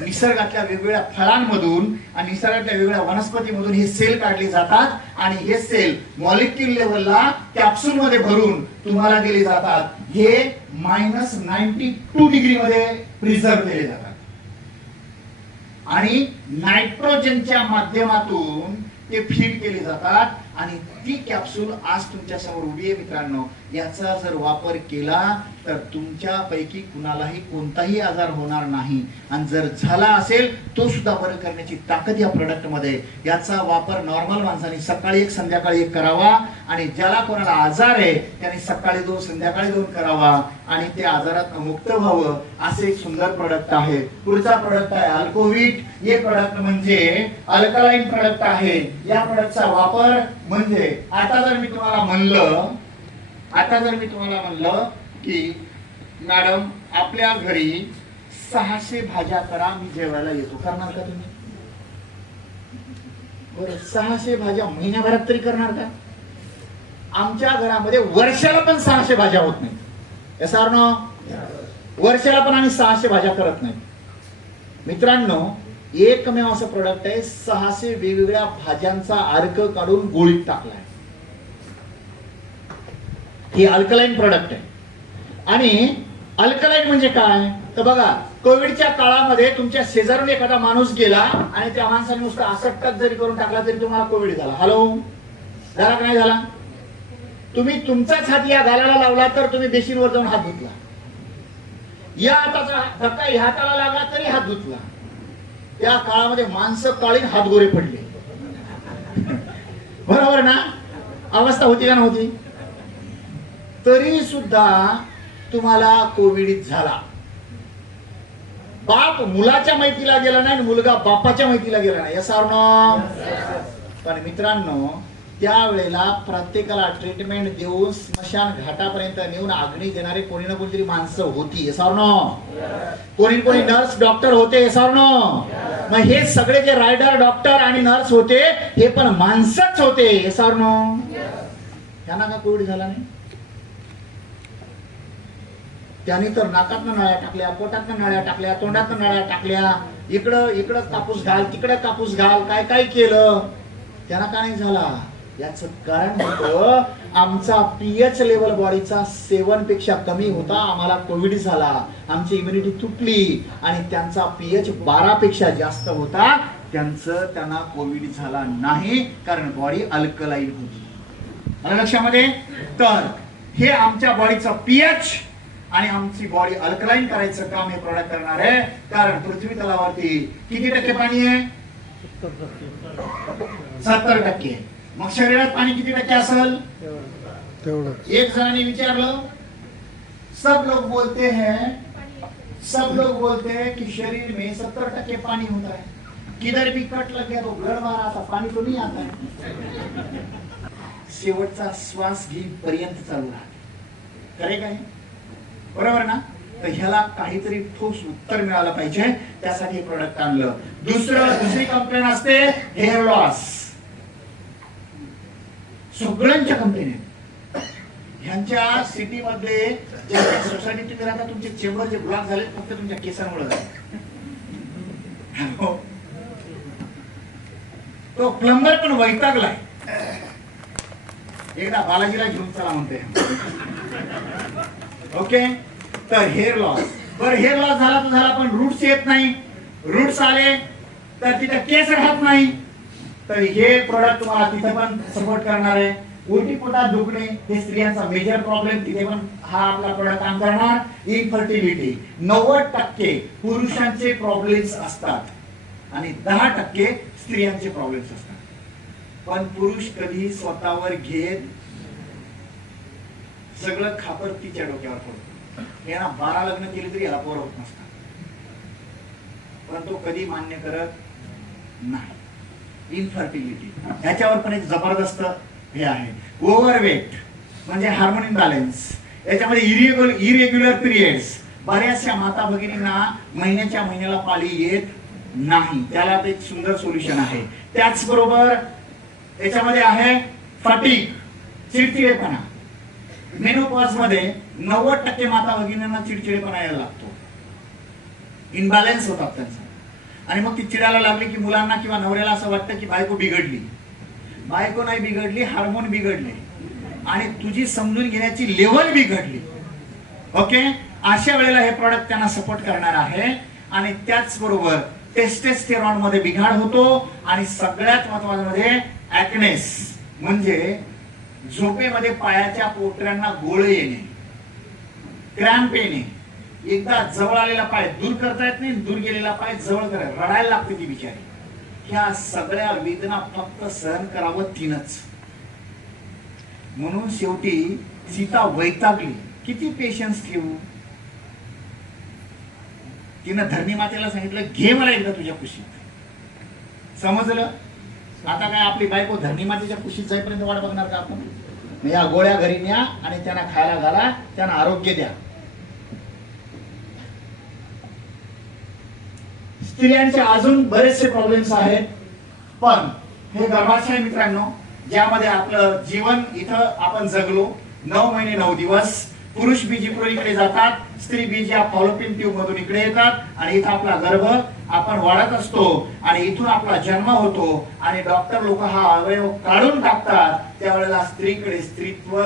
निसर्गातल्या वेगवेगळ्या फळांमधून आणि निसर्गातल्या वेगवेगळ्या वनस्पतीमधून हे सेल काढले जातात आणि हे सेल मॉलिक्यूल लेवलला कॅप्सूल मध्ये भरून तुम्हाला दिले जातात. हे -92 डिग्री मध्ये प्रिझर्व केले जातात आणि नायट्रोजनच्या माध्यमातून ते फीड केले जातात. आणि ती कॅप्सूल आज तुमच्या समोर उभी आहे मित्रांनो. याचा जर वापर केला तर तुमच्यापैकी कुणालाही कोणताही आजार होणार नाही. आणि जर झाला असेल तो सुद्धा बरं करण्याची ताकद या प्रोडक्ट मध्ये. याचा वापर नॉर्मल माणसाने सकाळी 1 संध्याकाळी 1 करावा. आणि ज्याला कोणाला आजार आहे त्याने सकाळी 2 संध्याकाळी 2 करावा आणि ते आजारात मुक्त व्हावं. असे एक सुंदर प्रोडक्ट आहे. पुढचा प्रोडक्ट आहे अल्कोव्हिट. हे प्रोडक्ट म्हणजे अल्कलाइन प्रोडक्ट आहे. या प्रोडक्टचा वापर म्हणजे आता जर मी तुम्हाला म्हणलं की मॅडम आपल्या घरी 600 भाज्या करा, मी जेवायला येतो, करणार का तुम्ही? बरं, 600 भाज्या महिन्याभरात तरी करणार का? आमच्या घरामध्ये वर्षाला पण 600 भाज्या होत नाही. वर्षाला पण आम्ही 600 भाज्या करत नाही. मित्रांनो, एकमेव असं प्रोडक्ट आहे 600 वेगवेगळ्या भाज्यांचा अर्क काढून गोळीत टाकलाय. हे अल्कलाइन प्रोडक्ट आहे. आणि अल्कलाइन म्हणजे काय तर बघा, कोविडच्या काळामध्ये तुमच्या शेजारून एखादा माणूस गेला आणि त्या माणसाने नुसतं असं टक जरी करून टाकला तरी तुम्हाला कोविड झाला. हॅलो, झाला का नाही झाला? तुम्ही तुमचाच हात या गालाला लावला तर तुम्ही बेसिनवर जाऊन हात धुतला. या हाताचा धक्का ह्या हाताला लागला तरी हात धुतला. त्या काळामध्ये माणसं काळी हात गोरे पडले. बरोबर ना? अवस्था होती का नव्हती? तरी सुद्धा तुम्हाला कोविड झाला. बाप मुलाच्या माहितीला गेला नाही, मुलगा बापाच्या माहितीला गेला नाही. पण मित्रांनो, त्यावेळेला प्रत्येकाला ट्रीटमेंट देऊन स्मशान घाटापर्यंत नेऊन अग्नी देणारे कोणी ना कोणीतरी माणसं होती. कोणी कोणी नर्स डॉक्टर होते. मग हे सगळे जे रायडर डॉक्टर आणि नर्स होते हे पण माणसंच होते. त्यांना का कोविड झाला नाही? त्यांनी तर नाकातनं नळ्या टाकल्या, पोटातनं नळ्या टाकल्या, तोंडातनं नळ्या टाकल्या, इकडं कापूस घाल, तिकडे कापूस घाल, काय काय केलं. त्यांना का नाही झाला? याच कारण होतं आमचा पीएच लेवल बॉडीचा 7 पेक्षा कमी होता. आम्हाला कोविड झाला, आमची इम्युनिटी तुटली. आणि त्यांचा पीएच 12 पेक्षा जास्त होता, त्यांना कोविड झाला नाही, कारण बॉडी अल्कलाइन होती. मला लक्षामध्ये. तर हे आमच्या बॉडीचं पीएच आणि आमची बॉडी अल्कलाइन करायचं काम हे प्रोडक्ट करणार आहे. कारण पृथ्वी तलावरती किती टक्के पाणी आहे? 70%. मग शरीरात पाणी किती टक्के असेल? एक जणांनी विचारलं, सब लोग बोलते हैं कि शरीर में 70% पानी होता है, किधर भी कट लग गया तो ब्लड बाहर आता, पानी तो नहीं आता है. शेवटचा श्वास घेईपर्यंत चालू राहते. खरे काय? बरोबर ना? तर ह्याला काहीतरी ठोस उत्तर मिळालं पाहिजे, त्यासाठी हे प्रोडक्ट आणलं. दुसरी कंप्लेंट असते हेअर लॉस. सगळ्यांच्या कंप्लेंट ह्यांच्या सिटी मध्ये ज्यांच्या सोसायटीत तुम्ही राहता तुमचे चेंबर जे ब्लॉक झाले फक्त तुमच्या केसांमुळे झाले. तो प्लंबर पण वैतागलाय. एकदा बालाजीला घेऊन चला म्हणते. ओके, तर हेअर लॉस, बरं हेअर लॉस झाला तर झाला, पण रूट्स येत नाही, रूट्स आले तर तिथे केस राहत नाही, तर हे प्रोडक्ट तुम्हाला तिथे पण सपोर्ट करणार आहे. उलटी पोटात दुखणे हे स्त्रियांचा मेजर प्रॉब्लेम, तिथे पण हा आपला प्रोडक्ट काम करणार. इनफर्टिलिटी 90% पुरुषांचे प्रॉब्लेम्स असतात आणि 10% स्त्रियांचे प्रॉब्लेम्स असतात. पण पुरुष कधी स्वतःवर घेत, सगळं खापर तिच्या डोक्यावर पडतो. याला 12 लग्न केली तरी याला पोरं होत नसतात, पण तो कधी मान्य करत नाही. इनफर्टिलिटी याच्यावर पण एक जबरदस्त हे आहे. ओव्हरवेट म्हणजे हार्मोन इम्बॅलन्स, याच्यामध्ये इरेग्युलर पिरियड्स, बऱ्याचशा माता भगिनींना महिन्याला पाळी येत नाही, त्याला एक सुंदर सोल्युशन आहे. त्याचबरोबर याच्यामध्ये आहे फटीग, चिडचिडेपणा. मेनोपॉज मध्ये 90% माता भगिनींना चिडचिडेपणा यायला लागतो, इनबॅलन्स होतात त्यांचा. आणि मग ती चिडायला लागली की मुलांना किंवा नवऱ्याला असं वाटतं की बायको बिघडली. बायको नाही बिघडली, हार्मोन बिघडले आणि तुझी समजून घेण्याची लेवल बिघडली. ओके, अशा वेळेला हे प्रॉडक्ट त्यांना सपोर्ट करणार आहे. आणि त्याचबरोबर टेस्टेस्टेरॉन मध्ये बिघाड होतो आणि सगळ्यात महत्त्वाचं म्हणजे ऍक्नेस, म्हणजे झोपेमध्ये पायाच्या पोटऱ्यांना गोळे येणे, क्रॅम्प येणे, एकदा जवळ आलेला पाय दूर करता येत नाही, दूर गेलेला पाय जवळ करायला रडायला लागते ती बिचारी. ह्या सगळ्या वेदना फक्त सहन करावं तिनंच. म्हणून शेवटी सीता वैतागली. किती पेशन्स ठेवू? तिनं धरणी मातेला सांगितलं, घे मला एकदा तुझ्या कुशीत. समजलं? आता काय आपली बायको धरणी मातेच्या कुशीत जाईपर्यंत वाट बघणार का आपण? या गोळ्या घरी न्या आणि त्यांना खायला घाला, त्यांना आरोग्य द्या. स्त्रियांचे अजून बरेचसे प्रॉब्लेम्स आहेत, पण हे गर्भाशय मित्रांनो, ज्यामध्ये आपलं जीवन इथं आपण जगलो 9 महिने 9 दिवस. पुरुष बीज इकडे जातात, स्त्री बीज या फॉलोपिन ट्यूब मधून इकडे येतात आणि इथं आपला गर्भ आपण वाढत असतो आणि इथून आपला जन्म होतो आणि डॉक्टर लोक हा अवयव काढून टाकतात. त्यावेळेला स्त्रीकडे स्त्रीत्व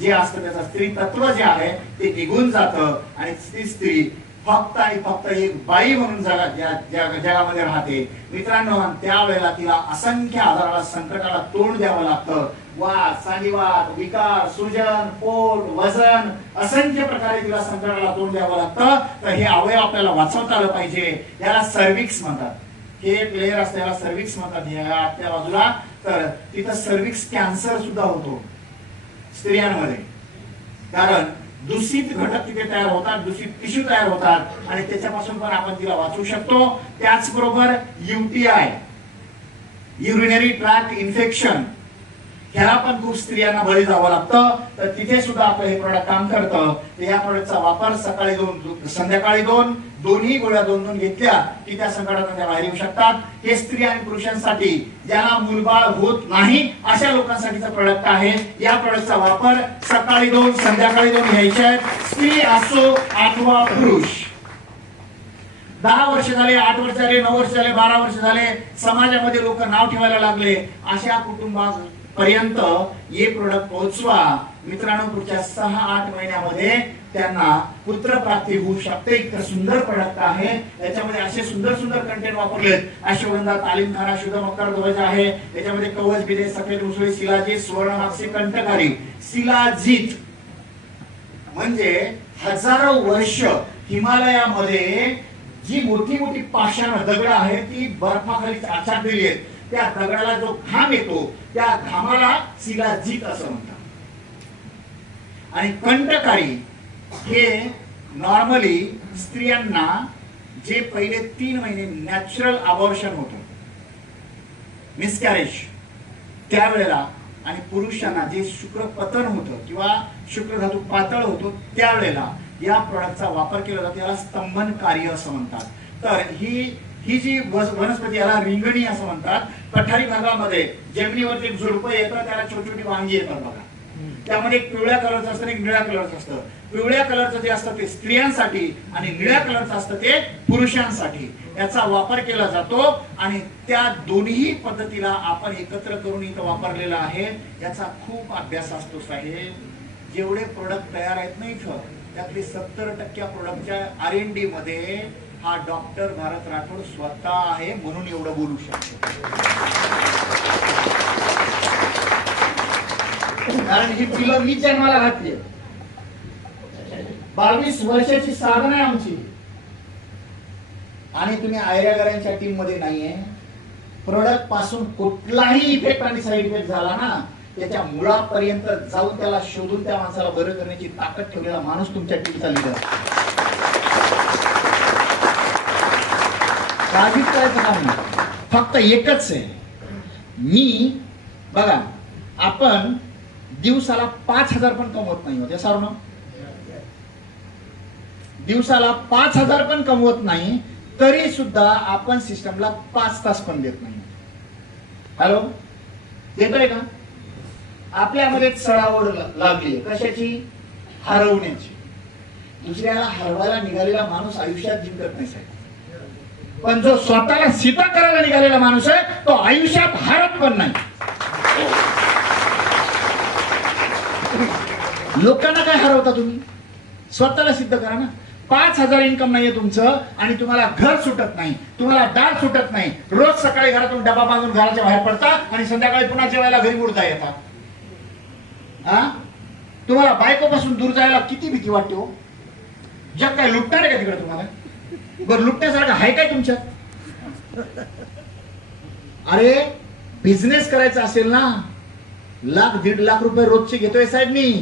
जे असतं, त्याचं स्त्री तत्व जे आहे ते निघून जातं आणि ती स्त्री फक्त आणि फक्त एक बाई म्हणून जगामध्ये राहते. मित्रांनो, त्यावेळेला तिला असंख्य आजाराला, संकटाला तोंड द्यावं लागतं. वाद, सांधिवात, विकार, सूजन, पोट, वजन, असंख्य प्रकारे तिला संकटाला तोंड द्यावं लागतं. तर हे अवयव आपल्याला वाचवता आलं पाहिजे. याला सर्विक्स म्हणतात. हे एक लेअर असतं, याला सर्विक्स म्हणतात. या आतल्या बाजूला तर तिथं सर्विक्स कॅन्सर सुद्धा होतो स्त्रियांमध्ये, कारण दूषित घटक तिथे तयार होतात, दूषित टिश्यू तयार होतात आणि त्याच्यापासून पण आपण तिला वाचवू शकतो. त्याचबरोबर UTI, युरिनरी ट्रॅक्ट इन्फेक्शन, ह्याला पण खूप स्त्रियांना बळी जावं लागतं. तर तिथे सुद्धा आपलं हे प्रोडक्ट काम करतं. या प्रोडक्टचा वापर सकाळी 2, संध्याकाळी 2, दोन्ही गोळ्या 2-2 घेतल्या की त्या संकटातून त्या बाहेर येऊ शकतात. हे स्त्री आणि पुरुषांसाठी, ज्याला मूलबाळ होत नाही अशा लोकांसाठीचं प्रोडक्ट आहे. या प्रोडक्टचा वापर सकाळी 2, संध्याकाळी 2 घ्यायचे आहेत, स्त्री असो अथवा पुरुष. 10 वर्ष झाले, 8 वर्ष झाले, 9 वर्ष झाले, 12 वर्ष झाले, समाजामध्ये लोक नाव ठेवायला लागले. अशा कुटुंबापर्यंत हे प्रोडक्ट पोहोचवा. मित्रांनो, पुढच्या 6-8 महिन्यामध्ये त्यांना पुत्रप्राप्ती होऊ शकते. इतकं सुंदर प्रोडक्ट आहे. याच्यामध्ये असे सुंदर सुंदर कंटेंट वापरलेत. अश्वगंधा, तालीमखाना, शुद्ध मकर ध्वज आहे. याच्यामध्ये कवच, बिदे, सफेद उसळी, शिलाजीत, सुवर्णमाक्षी, कंठकारी. शिलाजीत म्हणजे हजारो वर्ष हिमालयामध्ये जी मोठी मोठी पाषाण दगड आहेत ती बर्फाखाली आच्छादलेली आहेत. त्या दगडाला जो घाम येतो त्या घामाला शिलाजीत असं म्हणतात. आणि कंठकारी हे नॉर्मली स्त्रियांना जे पहिले 3 महिने नॅचरल अबॉर्शन होतं, मिसकॅरेज, त्यावेळेला, आणि पुरुषांना जे शुक्रपतन होतं किंवा शुक्रधातू पातळ होतो त्यावेळेला या प्रोडक्टचा वापर केला जातो. याला स्तंभन कार्य असं म्हणतात. तर ही जी वनस्पती, याला रिंगणी असं म्हणतात. पठारी भागामध्ये जमिनीवरती एक झुडपं येतं, त्याला छोटी छोटी वांगी येतात बघा. त्यामध्ये एक पिवळ्या कलरचं असतं, एक निळ्या कलरचं असतं. पिवळ्या कलरचं जे असतं ते स्त्रियांसाठी आणि निळ्या कलरचं असतं ते पुरुषांसाठी. याचा वापर केला जातो आणि त्या दोन्ही पद्धतीला आपण एकत्र करून इथं वापरलेला आहे. याचा खूप अभ्यास असतो साहेब. जेवढे प्रोडक्ट तयार आहेत ना इथं, त्यातली 70% प्रोडक्टच्या R&D मध्ये हा डॉक्टर भारत राठोड स्वतः आहे, म्हणून एवढं बोलू शकतो. कारण ही पिलं मी जन्माला घातली. 22 वर्षाची साधना आहे आमची. आणि तुम्ही आयर्यागारांच्या टीम मध्ये नाहीये. प्रोडक्ट पासून कुठलाही इफेक्ट आणि साईड इफेक्ट झाला ना, त्याच्या मुळापर्यंत जाऊन त्याला शोधून त्या माणसाला बरं करण्याची ताकद ठेवलेला माणूस तुमच्या टीमचा लीडर. काळजीच करायचं काम नाही. फक्त एकच आहे, मी बघा, आपण दिवसाला 5,000 पण कमवत नाही होते सारून. दिवसाला 5,000 पण कमवत नाही, तरी सुद्धा आपण सिस्टमला 5 तास पण देत नाही. हॅलो, देतोय का? आपल्यामध्ये चढाओढ लागली कशाची? हरवण्याची. दुसऱ्याला हरवायला निघालेला माणूस आयुष्यात जिंकत नाही साहेब. पण जो स्वतःला सिद्ध करायला निघालेला माणूस आहे, तो आयुष्यात हारत पण नाही. लोकांना काय हरवता तुम्ही? स्वतःला सिद्ध करा ना. 5,000 इन्कम नाहीये तुमचं आणि तुम्हाला घर सुटत नाही, तुम्हाला दार सुटत नाही. रोज सकाळी घरातून डबा बांधून घराच्या बाहेर पडता आणि संध्याकाळी पुन्हा जेवायला घरी उडता येतात. तुम्हाला बायकोपासून दूर जायला किती भीती वाटते हो? जग काय लुटणार आहे का तिकडे तुम्हाला? बरं, लुटण्यासारखं आहे काय तुमच्यात? अरे, बिझनेस करायचा असेल ना, 1,00,000-1.5 लाख रुपये रोजचे घेतोय साहेब मी.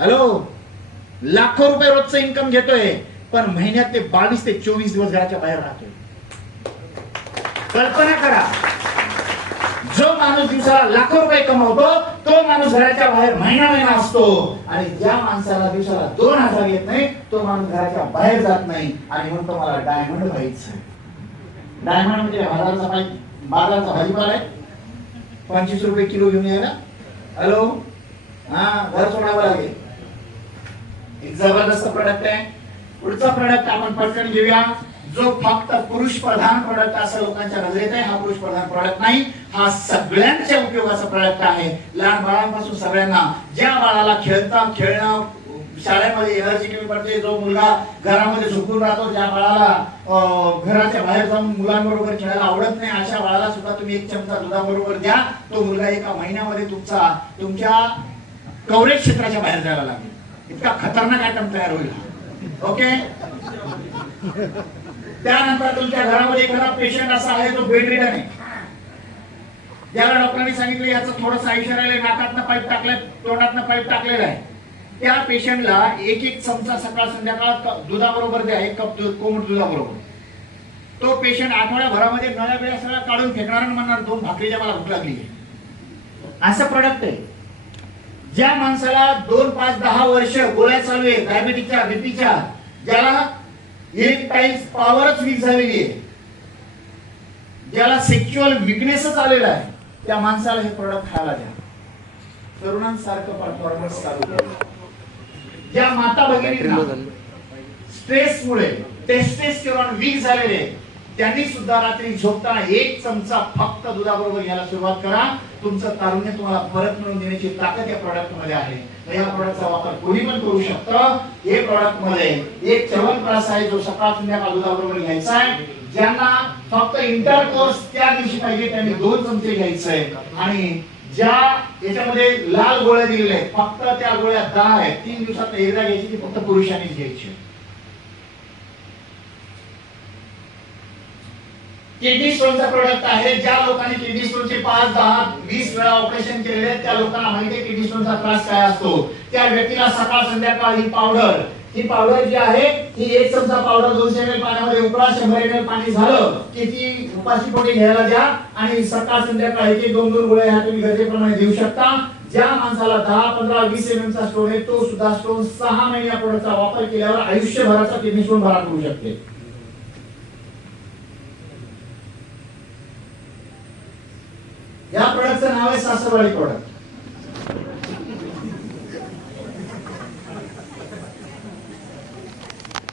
हॅलो, लाखो रुपये रोजचं इन्कम घेतोय, पण महिन्यात ते 22 ते 24 दिवस घराच्या बाहेर राहतोय. कल्पना करा, जो माणूस दिवसाला लाखो रुपये कमवतो, तो माणूस घराच्या बाहेर महिना असतो. आणि ज्या माणसाला दिवसाला 2,000 येत नाही, तो माणूस घराच्या बाहेर जात नाही. आणि म्हणतो मला डायमंड व्हायचं. डायमंड म्हणजे बाजाराचा भाजीपाला आहे, 25 रुपये किलो घेऊन यायला. हॅलो, घर सोडावं लागेल. एक जबरदस्त प्रोडक्ट आहे. पुढचा प्रोडक्ट आपण पटकन घेऊया, जो फक्त पुरुष प्रधान प्रोडक्ट असं लोकांच्या नजरेत आहे. हा पुरुष प्रधान प्रोडक्ट नाही, हा सगळ्यांच्या उपयोगाचा प्रोडक्ट आहे. लहान बाळांपासून सगळ्यांना. ज्या बाळाला खेळणं शाळेमध्ये एनर्जी कमी पडते, जो मुलगा घरामध्ये झोपून राहतो, ज्या बाळाला घराच्या बाहेर जाऊन मुलांबरोबर खेळायला आवडत नाही, अशा बाळाला सुद्धा तुम्ही 1 चमचा दुधाबरोबर द्या. तो मुलगा 1 महिन्यामध्ये तुमच्या कव्हरेज क्षेत्राच्या बाहेर जायला लागेल. इतका खतरनाक आयटम तयार होईल. ओके. त्यानंतर तुमच्या घरामध्ये एखादा पेशंट असा आहे जो बेड रिडन आहे, ज्याला डॉक्टरांनी सांगितलं याचं थोडंसं आयुष्य राहिले, नाकातनं पाईप टाकलंय, तोंडातनं पाईप टाकलेला आहे. त्या पेशंटला 1 चमचा सकाळ संध्याकाळ दुधाबरोबर द्या, 1 कप कोमट दुधाबरोबर. तो पेशंट आठवड्याभरामध्ये नळ्या बिळ्या सगळ्या काढून फेकणार आणि म्हणणार 2 भाकरीच्या मला भूक लागली. असं प्रोडक्ट आहे. ज्या माणसाला 2, 5, 10 वर्ष गोळ्या चालू आहे डायबिटीसच्या, बीपीच्या, ज्याला इरेक्टाईल पॉवरच वीक झालेली आहे, ज्याला सेक्शुअल विकनेसच आलेला आहे, त्या माणसाला हे प्रोडक्ट खायला द्या. तरुणांसारखं परफॉर्मन्स चालू करा. ज्या माता भगिनींना स्ट्रेसमुळे टेस्टोस्टेरोन वीक झालेले, त्यांनी सुद्धा रात्री झोपताना 1 चमचा फक्त दुधाबरोबर घ्यायला सुरुवात करा. तुमचं तारुण्य तुम्हाला परत मिळवून देण्याची ताकद या प्रोडक्ट मध्ये आहे. या प्रोडक्टचा वापर कोणी पण करू शकतं. हे प्रोडक्ट मध्ये एक च्यवनप्राश आहे, जो सकाळ संध्याकाळ दुधाबरोबर घ्यायचा आहे. ज्यांना फक्त इंटरकोर्स त्या दिवशी पाहिजे त्यांनी 2 चमचे घ्यायचे. आणि ज्या याच्यामध्ये लाल गोळ्या दिलेल्या आहेत, फक्त त्या गोळ्या 10 आहेत, 3 दिवसात एकदा घ्यायची, ती फक्त पुरुषांनीच घ्यायची. किडनी स्टोनचा प्रोडक्ट आहे. ज्या लोकांनी किडनी स्टोनचे 5, 10, 20 वेळा ऑपरेशन केलेले आहेत, त्या लोकांना माहिती आहे किडनी स्टोनचा त्रास काय असतो. त्या व्यक्तीला सकाळ संध्याकाळ ही पावडर जी आहे, ही 1 चमचा पावडर 200 ml पाण्यामध्ये उकळा, 100 ml पाणी झालं की ती उपाशी पोटी घ्यायला द्या. आणि सकाळ संध्याकाळ 1-2 गोळ्या ह्या तुम्ही गरजेप्रमाणे देऊ शकता. ज्या माणसाला 10, 15, 20 mm चा स्टोन आहे, तो सुद्धा स्टोन 6 महिने या प्रोडक्टचा वापर केल्यावर आयुष्यभराचा किडनी स्टोन बरा करू शकते. या प्रोडक्टचं नाव आहे सासरवाडी प्रोडक्ट.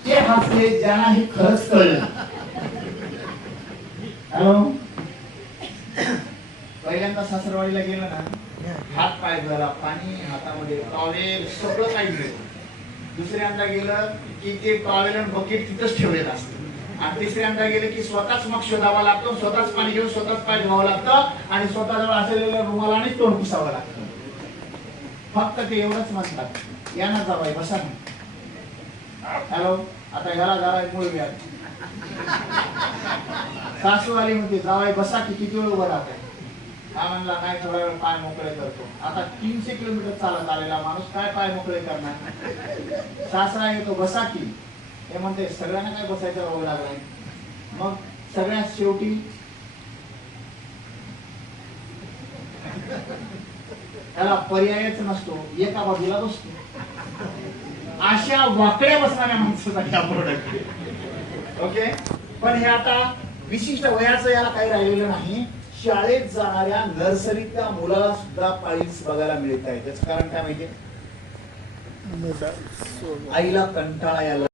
ते हसले ज्यांना हे खरंच कळलं. हॅलो, पहिल्यांदा सासरवाडीला गेलं ना, हात पाय धुवायला पाणी, हातामध्ये टॉवेल, सगळं काही मिळतं. दुसऱ्यांदा गेलं की ते टॉवेल आणि बकेट तिथंच ठेवलेलं असतं, आणि तिसऱ्यांदा गेलं की स्वतःच मग शोधावा लागतो, स्वतःच पाणी घेऊन स्वतःच पाय धुवावं लागतं, आणि स्वतःजवळ असलेल्या रुमालाने तोंड पुसावं लागतं. फक्त ते एवढंच म्हणतात, या ना जावाई बसा ना. हॅलो, आता ह्याला जावाई मूळ व्याज. सासू आली म्हणते जावाई बसा की, किती वेळ उभं राहत आहे. हा म्हणला नाही, थोडा वेळ पाय मोकळे करतो. आता 300 किलोमीटर चालत आलेला माणूस काय पाय मोकळे करणार. सासरा येतो बसा की, हे म्हणते सगळ्यांना काय बसायचा रोग लागलाय. मग सगळ्यात शेवटी त्याला पर्यायच नसतो, एका बाजूला बसतो. अशा वाकड्या बसणाऱ्या माणसासाठी हा प्रोडक्ट. ओके, पण हे आता विशिष्ट वयाचं याला काही राहिलेलं नाही. शाळेत जाणाऱ्या नर्सरीतल्या मुलाला सुद्धा पाळीज बघायला मिळत आहे. त्याचं कारण काय माहितीये, आईला कंटाळा यायला